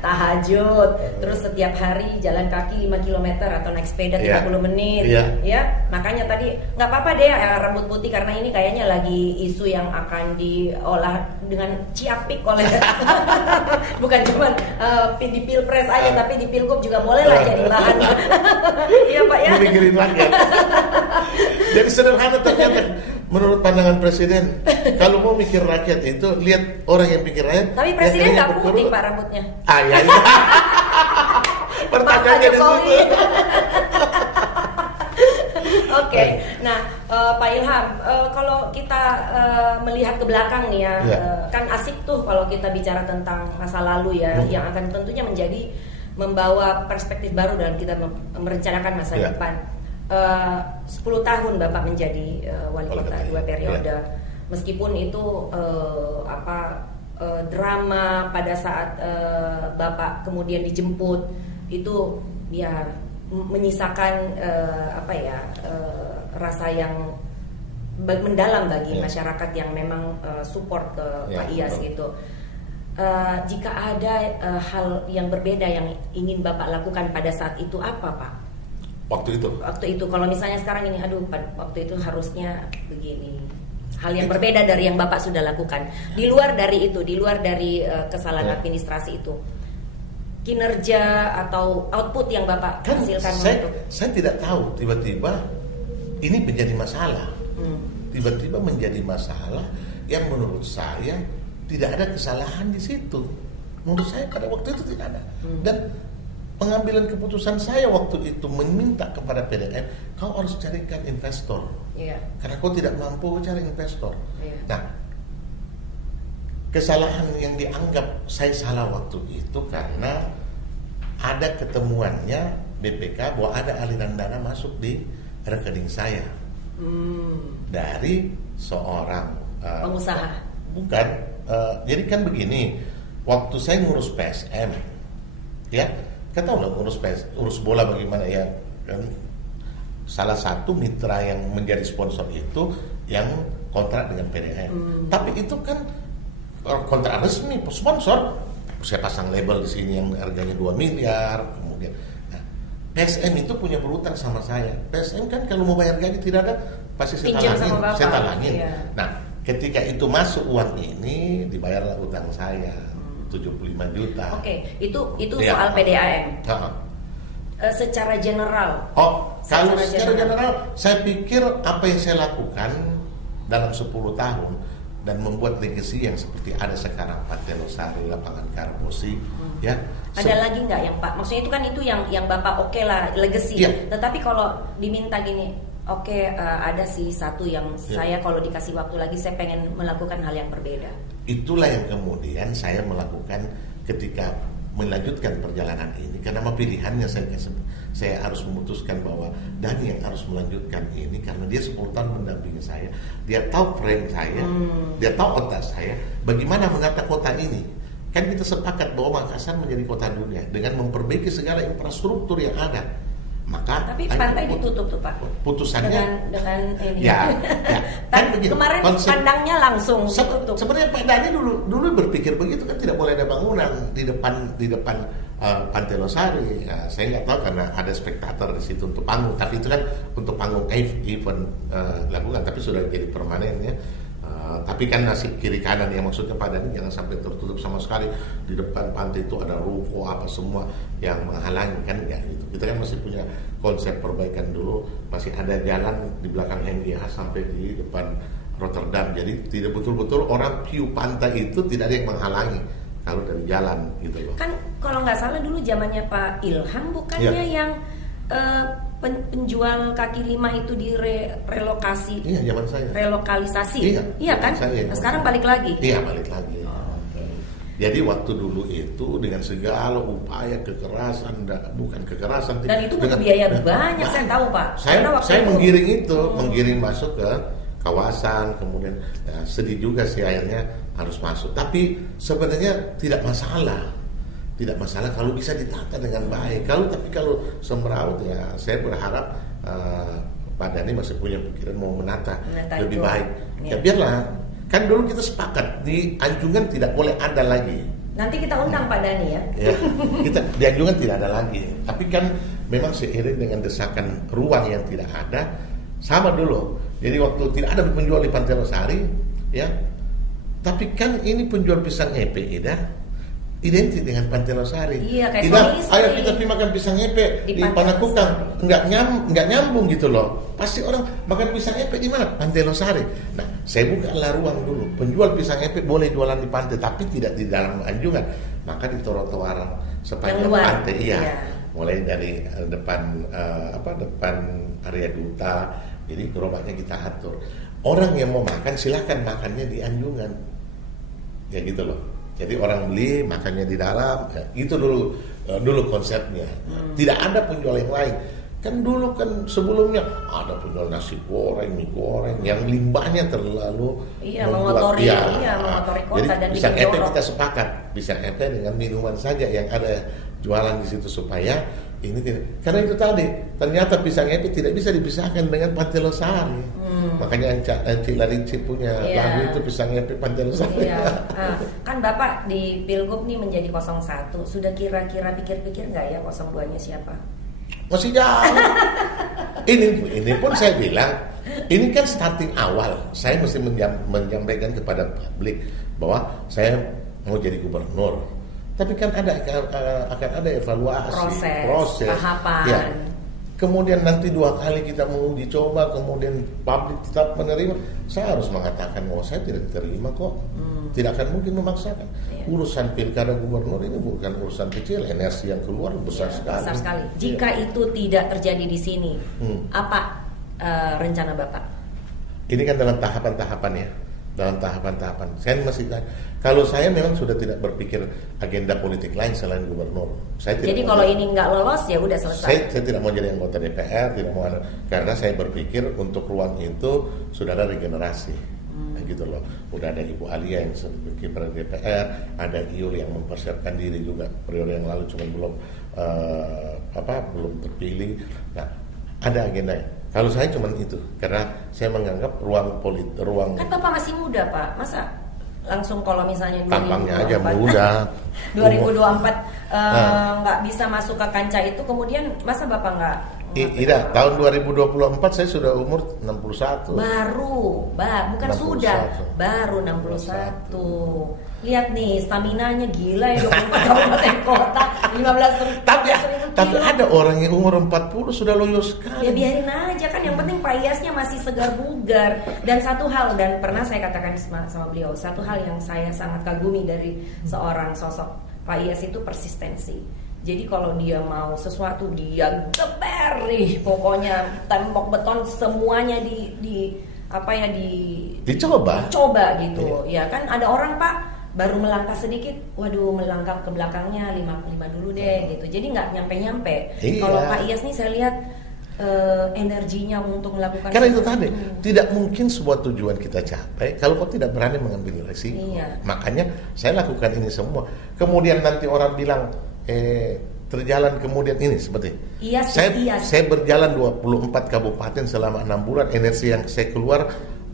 tahajud, terus setiap hari jalan kaki 5 km atau naik sepeda 30 menit, ya. Makanya tadi nggak apa-apa deh rambut putih karena ini kayaknya lagi isu yang akan diolah dengan ciapik oleh bukan cuma di pilpres aja tapi di pilgub juga boleh lah jadi bahan. Iya Pak ya. Giring rakyat. Jadi sederhana ternyata menurut pandangan presiden. Kalau mau mikir rakyat itu lihat orang yang pikir rakyat. Tapi presiden nggak putih Pak rambutnya. Iya. Pertanyaannya di situ. Oke. Nah Pak Ilham, kalau kita melihat ke belakang nih ya, kan asik tuh kalau kita bicara tentang masa lalu ya, yang akan tentunya menjadi membawa perspektif baru dalam kita merencanakan masa depan. 10 tahun Bapak menjadi wali kota 2 periode, meskipun itu drama pada saat Bapak kemudian dijemput itu ya menyisakan rasa yang mendalam bagi masyarakat yang memang support ke Pak Iyas gitu. Jika ada hal yang berbeda yang ingin Bapak lakukan pada saat itu apa Pak? Waktu itu kalau misalnya sekarang ini waktu itu harusnya begini, hal yang berbeda dari yang Bapak sudah lakukan di luar dari kesalahan administrasi itu, kinerja atau output yang Bapak hasilkan. Saya tidak tahu tiba-tiba ini menjadi masalah, tiba-tiba menjadi masalah yang menurut saya tidak ada kesalahan di situ. Menurut saya pada waktu itu tidak ada. Dan pengambilan keputusan saya waktu itu meminta kepada PDM, kau harus carikan investor. Karena kau tidak mampu cari investor. Nah, kesalahan yang dianggap saya salah waktu itu karena ada ketemuannya BPK bahwa ada aliran dana masuk di rekening saya dari seorang pengusaha. Bukan. Jadi kan begini, waktu saya ngurus PSM, ya, kan tahu lah urus bola bagaimana ya, kan salah satu mitra yang menjadi sponsor itu yang kontrak dengan PDM. Tapi itu kan kontrak resmi sponsor. Saya pasang label di sini yang harganya 2 miliar, kemudian PSM itu punya berutang sama saya. PSM kan kalau mau bayar gaji tidak ada, pasti saya talangin. Nah, ketika itu masuk uang ini dibayarlah utang saya 75 juta. Oke, itu soal PDAM. Secara general. Kalau secara general saya pikir apa yang saya lakukan dalam 10 tahun dan membuat legacy yang seperti ada sekarang, Pantai Losari, Lapangan Karbosi, ya. Ada lagi nggak yang Pak? Maksudnya itu kan itu yang Bapak oke lah legacy. Tetapi kalau diminta gini, ada sih satu yang saya kalau dikasih waktu lagi saya pengen melakukan hal yang berbeda. Itulah yang kemudian saya melakukan ketika melanjutkan perjalanan ini, karena pilihannya saya harus memutuskan bahwa Dani yang harus melanjutkan ini karena dia 10 tahun mendampingi saya, dia tahu frame saya, dia tahu otak saya, bagaimana menata kota ini. Kan kita sepakat bahwa Makassar menjadi kota dunia dengan memperbaiki segala infrastruktur yang ada. Maka tapi pantai ditutup tuh Pak. Putusannya dengan ini. Kan begini, kemarin pandangnya langsung ditutup. Sebenarnya Pak Dani dulu berpikir begitu kan, tidak boleh ada bangunan di depan Pantai Losari. Saya nggak tahu karena ada spektator di situ untuk panggung, tapi itu kan untuk panggung event lakukan, tapi sudah jadi permanen ya. Tapi kan nasi kiri kanan yang maksudnya Pak Dani jangan sampai tertutup sama sekali. Di depan pantai itu ada ruko apa semua yang menghalangi, kan ya gitu. Kita kan masih punya konsep perbaikan dulu, masih ada jalan di belakang MGH sampai di depan Rotterdam. Jadi tidak betul-betul orang view pantai itu tidak ada yang menghalangi kalau dari jalan gitu loh. Kan kalau nggak salah dulu zamannya Pak Ilham bukannya yang penjual kaki lima itu direlokasi. Iya, zaman saya. Relokalisasi. Iya kan? Nah, sekarang balik lagi. Iya, balik lagi. Jadi waktu dulu itu dengan segala upaya kekerasan, bukan kekerasan. Dan itu butuh biaya banyak, saya tahu Pak. Saya menggiring itu, menggiring masuk ke kawasan, kemudian sedih juga sih akhirnya harus masuk. Tapi sebenarnya tidak masalah kalau bisa ditata dengan baik. Tapi kalau semeraut ya saya berharap Pak Dani masih punya pikiran mau menata lebih baik. Ya biarlah. Kan dulu kita sepakat di Anjungan tidak boleh ada lagi Nanti kita undang Pak Dhani ya. Ya, kita di Anjungan tidak ada lagi. Tapi kan memang seiring dengan desakan ruang yang tidak ada, sama dulu. Jadi waktu tidak ada penjual di Pantai Losari, ya. Tapi kan ini penjual pisang epe, identik dengan Pantai Losari. Iya, kayak tidak, suami istri. ayo kita pergi makan pisang epe di Panakukang, nggak nyambung gitu loh. Pasti orang makan pisang epe di mana? Pantai Losari. Nah, saya bukalah ruang dulu. Penjual pisang epe boleh jualan di pantai, tapi tidak di dalam Anjungan. Maka di trotoar sepanjang pantai, iya. Mulai dari depan depan area duta. Jadi gerobaknya kita atur. Orang yang mau makan silahkan makannya di Anjungan. Ya gitu loh. Jadi orang beli makannya di dalam, ya, itu dulu konsepnya. Tidak ada penjual yang lain. Kan dulu kan sebelumnya ada penjual nasi goreng, mie goreng yang limbahnya terlalu mengotori kota. Jadi dan pisang epe kita sepakat, pisang epe dengan minuman saja yang ada jualan di situ supaya ini tidak. Karena itu tadi ternyata pisang epe tidak bisa dipisahkan dengan Pantai Losari. Makanya Anci Larici punya lagu itu pisang epe Pantai Losari. Kan Bapak di Pilgub nih menjadi 01. Sudah kira-kira pikir-pikir nggak ya 02-nya siapa? Masih jauh. Ini pun saya bilang, ini kan starting awal. Saya mesti menyampaikan kepada publik bahwa saya mau jadi gubernur. Tapi kan akan ada evaluasi, proses tahapan. Ya. Kemudian nanti 2 kali kita mau dicoba, kemudian publik tetap menerima. Saya harus mengatakan, saya tidak terima kok. Tidak akan mungkin memaksakan. Urusan pilkada gubernur ini bukan urusan kecil, energi yang keluar besar sekali. Besar sekali. Jika itu tidak terjadi di sini, apa rencana Bapak? Ini kan dalam tahapan-tahapan ya. Dalam tahapan-tahapan. Kalau saya memang sudah tidak berpikir agenda politik lain selain gubernur. Jadi kalau ini nggak lolos ya udah selesai. Saya tidak mau jadi anggota DPR, tidak mau karena saya berpikir untuk ruang itu sudah ada regenerasi. Gitu loh. Udah ada Ibu Alia yang sebagai kiprah DPR, ada Iul yang mempersiapkan diri juga periode yang lalu cuma belum terpilih. Nah, ada agendanya. Kalau saya cuma itu, karena saya menganggap ruang kan Bapak masih muda Pak, masa langsung kalau misalnya tampangnya aja muda 2024 nggak bisa masuk ke kancah itu, kemudian masa Bapak nggak? Tidak, tahun 2024 saya sudah umur 61. Bukan 61. Sudah, baru 61. Lihat nih, staminanya gila ya, 24 kabupaten kota, 15 tapi ada orang yang umur 40 sudah loyo sekali. Ya biarin aja kan, yang penting Pak Iyasnya masih segar bugar. Dan satu hal, dan pernah saya katakan sama beliau, satu hal yang saya sangat kagumi dari seorang sosok Pak Iyas itu persistensi. Jadi kalau dia mau sesuatu dia geber, pokoknya tembok beton semuanya dicoba gitu. Ya kan ada orang Pak baru melangkah sedikit, melangkah ke belakangnya 5 dulu deh gitu. Jadi nggak nyampe. Kalau Pak Iyas nih saya lihat energinya untuk melakukan. Karena itu tadi tidak mungkin sebuah tujuan kita capai kalau kau tidak berani mengambil resiko. Makanya saya lakukan ini semua. Kemudian nanti orang bilang terjalan kemudian ini seperti saya berjalan 24 kabupaten selama 6 bulan, energi yang saya keluar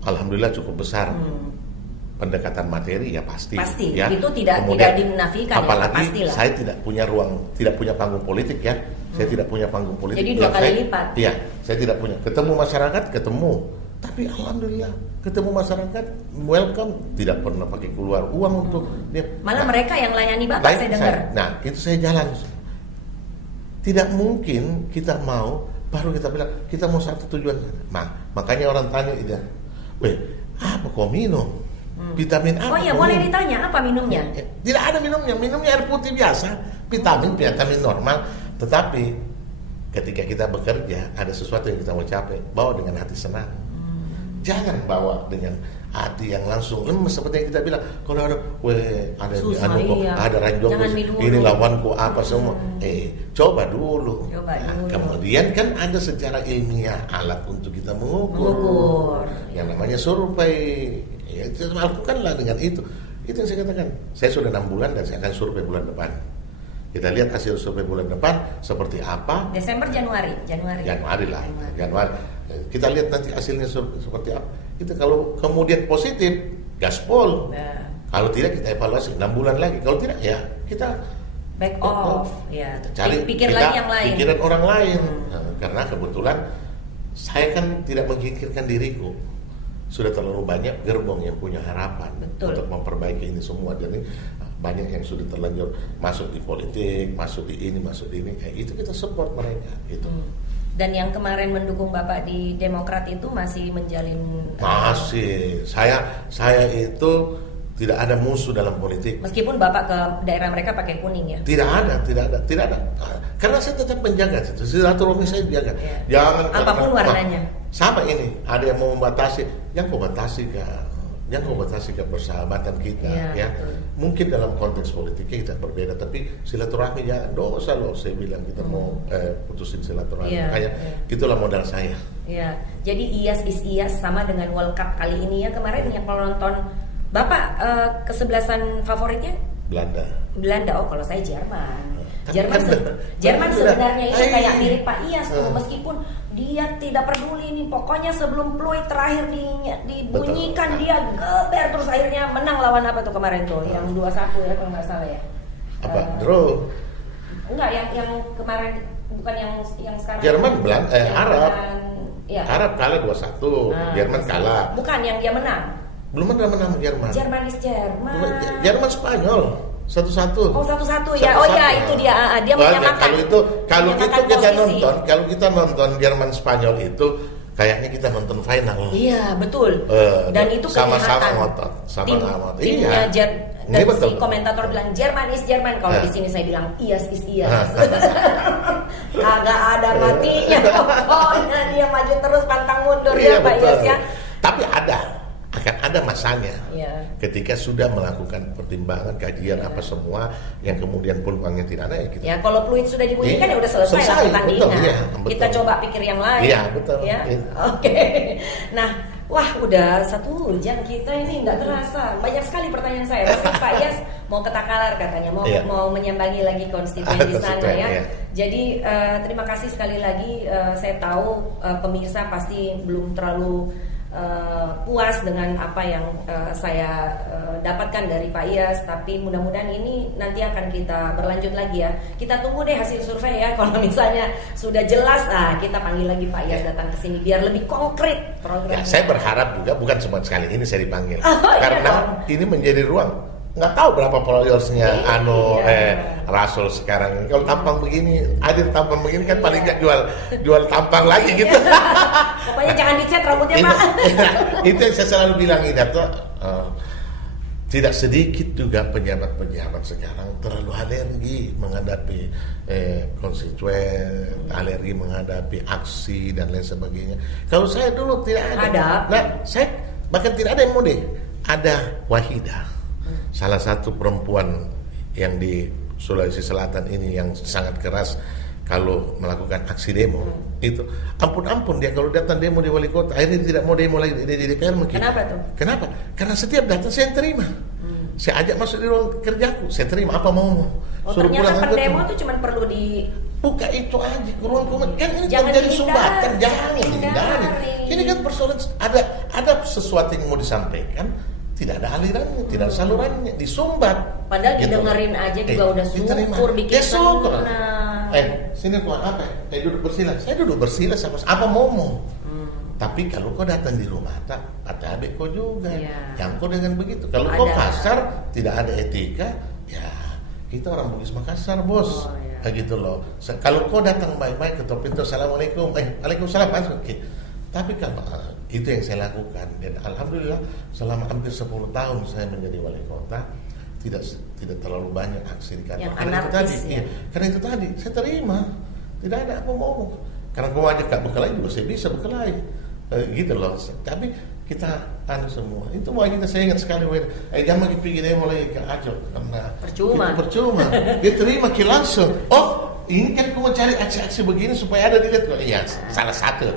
alhamdulillah cukup besar. Pendekatan materi ya pasti ya. Itu tidak dinafikan, apalagi ya, saya tidak punya panggung politik ya. Saya tidak punya panggung politik. Jadi 2 kali lipat. Iya, saya tidak punya. Ketemu masyarakat, tapi alhamdulillah ketemu masyarakat welcome, tidak pernah pakai keluar uang untuk dia. Malah mereka yang layani Bapak saya dengar. Itu saya jalan. Tidak mungkin kita mau baru kita bilang kita mau satu tujuan. Makanya orang tanya apa kau minum? Vitamin apa? Oh iya, boleh ditanya apa minumnya? Tidak ada minumnya air putih biasa, vitamin normal. Tetapi ketika kita bekerja ada sesuatu yang kita mau capai, bawa dengan hati senang. Jangan bawa dengan hati yang langsung lemes seperti yang kita bilang. Kalau ada ranjong, ini lawanku apa semua. Coba dulu. Kemudian kan ada secara ilmiah alat untuk kita mengukur. Yang namanya survei. Ya, lakukanlah dengan itu. Itu yang saya katakan. Saya sudah 6 bulan dan saya akan survei bulan depan. Kita lihat hasil survei bulan depan seperti apa. Desember, Januari lah. Januari. Kita lihat nanti hasilnya seperti apa. Itu kalau kemudian positif, gaspol. Kalau tidak kita evaluasi 6 bulan lagi. Kalau tidak ya kita back off. Ya, cari pikir lagi yang lain. Pikiran orang lain. Nah, karena kebetulan saya kan tidak menyingkirkan diriku. Sudah terlalu banyak gerbong yang punya harapan untuk memperbaiki ini semua. Jadi banyak yang sudah terlanjur masuk di politik, masuk di ini, masuk di ini. Itu kita support mereka. Itu. Dan yang kemarin mendukung Bapak di Demokrat itu masih menjalin? Masih. Saya itu tidak ada musuh dalam politik. Meskipun Bapak ke daerah mereka pakai kuning ya? Tidak ada. Karena saya tetap menjaga silaturahmi, saya jaga. Ya. Jangan apapun warnanya. Sama ini, ada yang mau membatasi, jangan kau batasi ke persahabatan kita, ya. Mungkin dalam konteks politiknya kita berbeda, tapi silaturahmi jangan dosa loh. Saya bilang kita mau putusin silaturahmi. Makanya itulah modal saya. Ya, jadi IAS is IAS sama dengan World Cup kali ini ya. Kemarin yang kalau nonton Bapak kesebelasan favoritnya? Belanda. Oh, kalau saya Jerman. Jerman sebenarnya itu kayak mirip Pak Iyas tuh, meskipun dia tidak peduli nih, pokoknya sebelum peluit terakhir dibunyikan dia geber terus akhirnya menang lawan apa tuh kemarin tuh, yang 2-1 ya kalau nggak salah ya. Apa? Draw? Enggak, yang kemarin bukan yang sekarang. Jerman Arab. Ya. Arab kalah 2-1, Jerman kalah. Bukan yang dia menang. Belum ada menang Jerman. Jerman Spanyol 1-1. Oh 1-1 ya. Oh ya itu dia menyamakan. Kalau kita nonton Jerman Spanyol itu kayaknya kita nonton final. Iya betul. Dan itu sama-sama ngotot, sama-sama. Iya. Dan si komentator bilang Jerman is Jerman. Kalau di sini saya bilang IAS is IAS. Kagak ada matinya. Pokoknya dia maju terus pantang mundur ya Pak IAS ya. Tapi akan ada masanya ketika sudah melakukan pertimbangan kajian apa semua yang kemudian peluangnya tidak ada ya kita. Ya kalau peluit sudah dibunyikan ya udah selesai pertandingan. Kita coba pikir yang lain. Iya betul. Ya? Oke. Nah, wah udah 1 jam kita ini nggak terasa. Banyak sekali pertanyaan saya. Tapi Pak Iyas mau ke Takalar katanya, mau menyambangi lagi konstituen di sana ya. Jadi terima kasih sekali lagi. Saya tahu pemirsa pasti belum terlalu puas dengan apa yang saya dapatkan dari Pak Iyas, tapi mudah-mudahan ini nanti akan kita berlanjut lagi ya. Kita tunggu deh hasil survei ya. Kalau misalnya sudah jelas, kita panggil lagi Pak Iyas datang ke sini biar lebih konkret programnya. Saya berharap juga bukan cuma sekali ini saya dipanggil, karena ini menjadi ruang. Nggak tahu berapa followersnya Rasul sekarang ini. Kalau tampang begini, Adil tampang begini kan paling nggak jual tampang lagi gitu. Pokoknya jangan dicat rambutnya Pak. Itu yang saya selalu bilang ini tuh. Tidak sedikit juga pejabat-pejabat sekarang terlalu alergi menghadapi konstituen, alergi menghadapi aksi dan lain sebagainya. Kalau saya dulu tidak ada. Nah, saya bahkan tidak ada yang mode. Ada Wahidah, salah satu perempuan yang di Sulawesi Selatan ini yang sangat keras kalau melakukan aksi demo. Itu ampun dia kalau datang demo di wali kota akhirnya tidak mau demo lagi di DPR mungkin. Kenapa? Karena setiap datang saya terima. Saya ajak masuk di ruang kerjaku, saya terima apa mau. Suruh ternyata per demo itu cuma perlu buka itu aja ke ruang komen. Kan ini terjadi sumbatan, jangan dihindari. Ini kan persoalan ada sesuatu yang mau disampaikan, tidak ada alirannya, tidak ada salurannya, disumbat. Padahal didengerin aja juga udah syukur, bikin senang. Sini tuan apa? Duduk bersila. Saya duduk bersila sama apa mau. Tapi kalau kau datang di rumah tak, atabe kau juga. Yang kau dengan begitu. Kalau kau kasar, tidak ada etika, ya kita orang Bugis Makassar bos. Gitu loh. Kalau kau datang baik-baik ketok pintu, assalamualaikum, waalaikumsalam, oke. Tapi kalau itu yang saya lakukan dan alhamdulillah selama hampir 10 tahun saya menjadi wali kota tidak terlalu banyak aksi di kantor. Karena itu tadi saya terima, tidak ada apa mau. Karena kau ajak Kak Bekelain juga saya bisa Bekelain. Gitu loh. Tapi kita semua itu mau kita saya ingat sekali jangan lagi pergi demo lagi ke Aceh karena percuma diterima langsung. Ini kan aku mau cari aksi-aksi begini supaya ada dilihat. Iya, salah satu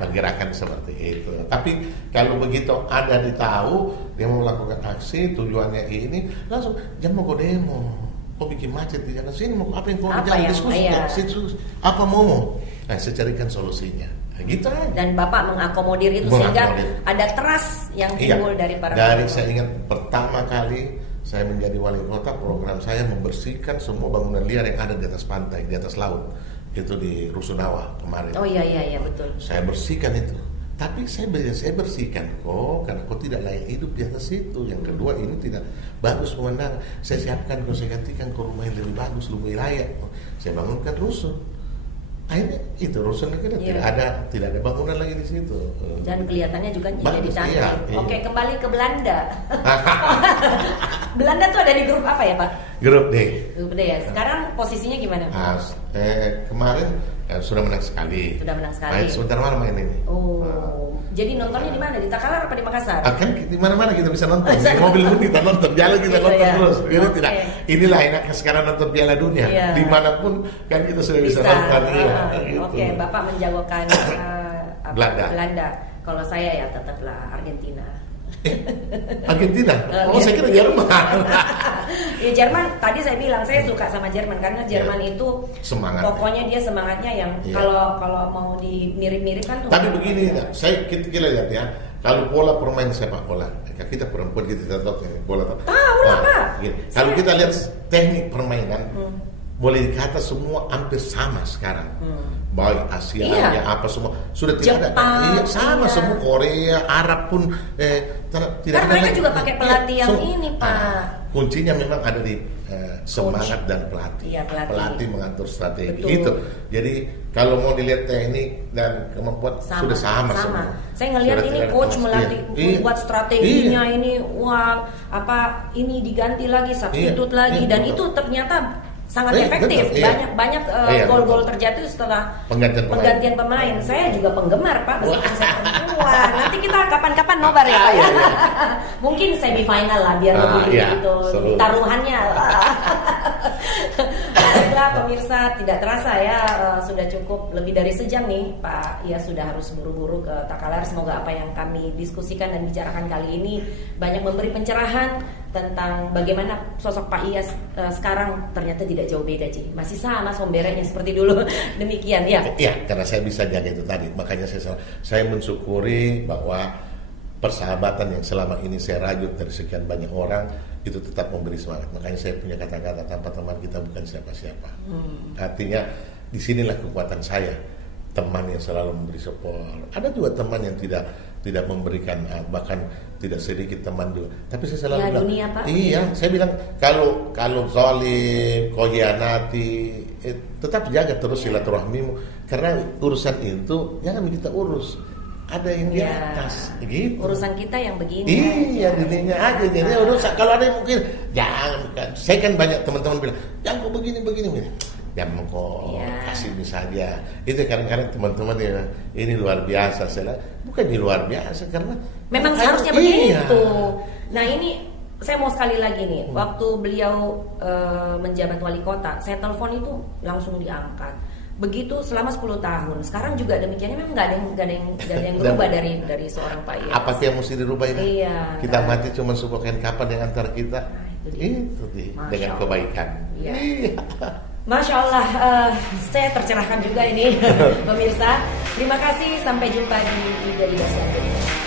pergerakan seperti itu. Tapi kalau begitu ada ditahu dia mau melakukan aksi tujuannya ini langsung jangan mau demo. Kau bikin macet di jalan sini mau apa yang kau jalan diskusi apa mau? Nah, saya carikan solusinya. Gitu aja. Dan Bapak mengakomodir itu sehingga ada trust yang timbul dari para dari saya ingat pertama kali saya menjadi wali kota, program saya membersihkan semua bangunan liar yang ada di atas pantai, di atas laut. Itu di Rusunawa kemarin. Oh iya betul. Saya bersihkan itu. Tapi saya bersihkan kok karena kok tidak layak hidup di atas itu. Yang kedua, ini tidak bagus pemandangan. Saya siapkan, saya gantikan ke rumah yang lebih bagus, lebih layak. Saya bangunkan rusun. Akhirnya itu rusun itu tidak ada bangunan lagi di situ. Dan kelihatannya juga jadi cantik. Iya. Oke, kembali ke Belanda. Belanda tuh ada di grup apa ya, Pak? Grup D. Grup D ya. Sekarang posisinya gimana? Kemarin sudah menang sekali. Sudah menang sekali. Main sebentar malam main ini. Jadi nontonnya di mana? Di Takalar apa di Makassar? Kan di mana-mana kita bisa nonton. Di mobil pun kita nonton, jalan kita nonton terus. Jadi tidak. Inilah enaknya sekarang nonton Piala Dunia. Dimanapun kan kita sudah bisa nonton. Oke, Bapak menjagokan Belanda. Kalau saya ya tetaplah Argentina. Argentina? Saya kira Jerman. Ya Jerman, tadi saya bilang saya suka sama Jerman karena Jerman itu semangat. Pokoknya dia semangatnya yang kalau mau dimirip-mirip kan tuh. Tapi begini, kita lihat ya, kalau pola permain sepak bola, kita perempuan kita tahu bola tahu. Tahu lah Pak. Kalau kita lihat teknik permainan, boleh dikata semua hampir sama sekarang. Baik Asia, apa semua sudah tidak ada. Sama semua Korea, Arab pun tidak. Karena mereka juga pakai pelatih yang ini Pak. Kuncinya memang ada di semangat dan pelatih. Pelatih mengatur strategi. Itu. Jadi kalau mau dilihat teknik dan kemampuan sudah sama. Semua. Saya ngelihat ini coach melatih membuat strateginya ini ini diganti lagi, substitute lagi dan itu ternyata sangat efektif. Banyak gol-gol terjatuh setelah penggantian pemain. Saya juga penggemar Pak, meskipun saya perempuan. Nanti kita kapan-kapan nobar ya Pak. Mungkin semifinal lah biar lebih gitu taruhannya. Baiklah pemirsa, tidak terasa ya sudah cukup lebih dari sejam nih Pak. Ya sudah harus buru-buru ke Takalar. Semoga apa yang kami diskusikan dan bicarakan kali ini banyak memberi pencerahan tentang bagaimana sosok Pak Iyas sekarang ternyata tidak jauh beda Ji. Masih sama sombereknya seperti dulu. Demikian ya. Iya, karena saya bisa jaga itu tadi. Makanya saya mensyukuri bahwa persahabatan yang selama ini saya rajut dari sekian banyak orang itu tetap memberi semangat. Makanya saya punya kata-kata, tanpa teman kita bukan siapa-siapa. Artinya disinilah kekuatan saya. Teman yang selalu memberi support. Ada juga teman yang tidak memberikan, bahkan tidak sedikit teman juga. Tapi saya selalu bilang, dunia, Pak. Iya, saya bilang kalau zalim, kau hianati, tetap jaga terus silaturahmimu. Karena urusan itu jangan kita urus. Ada yang di atas, gitu. Urusan kita yang begini. Iya, dirinya aja. Jadi urusan kalau ada yang mungkin jangan. Saya kan banyak teman-teman bilang, jangan kok begini. Jangan kok kasih saja. Itu kadang-kadang teman-teman ya, ini luar biasa. Saya bukan ini luar biasa karena memang seharusnya begitu. Nah ini saya mau sekali lagi nih, waktu beliau menjabat wali kota, saya telepon itu langsung diangkat. Begitu selama 10 tahun. Sekarang juga demikiannya memang nggak ada yang berubah dari seorang Pak Iyas. Apa sih yang mesti dirubah ini? Iya. Kita mati cuma sebuah kapan yang antar kita. Itu dengan kebaikan. Iya. Masya Allah, saya tercerahkan juga ini pemirsa. Terima kasih, sampai jumpa di video selanjutnya.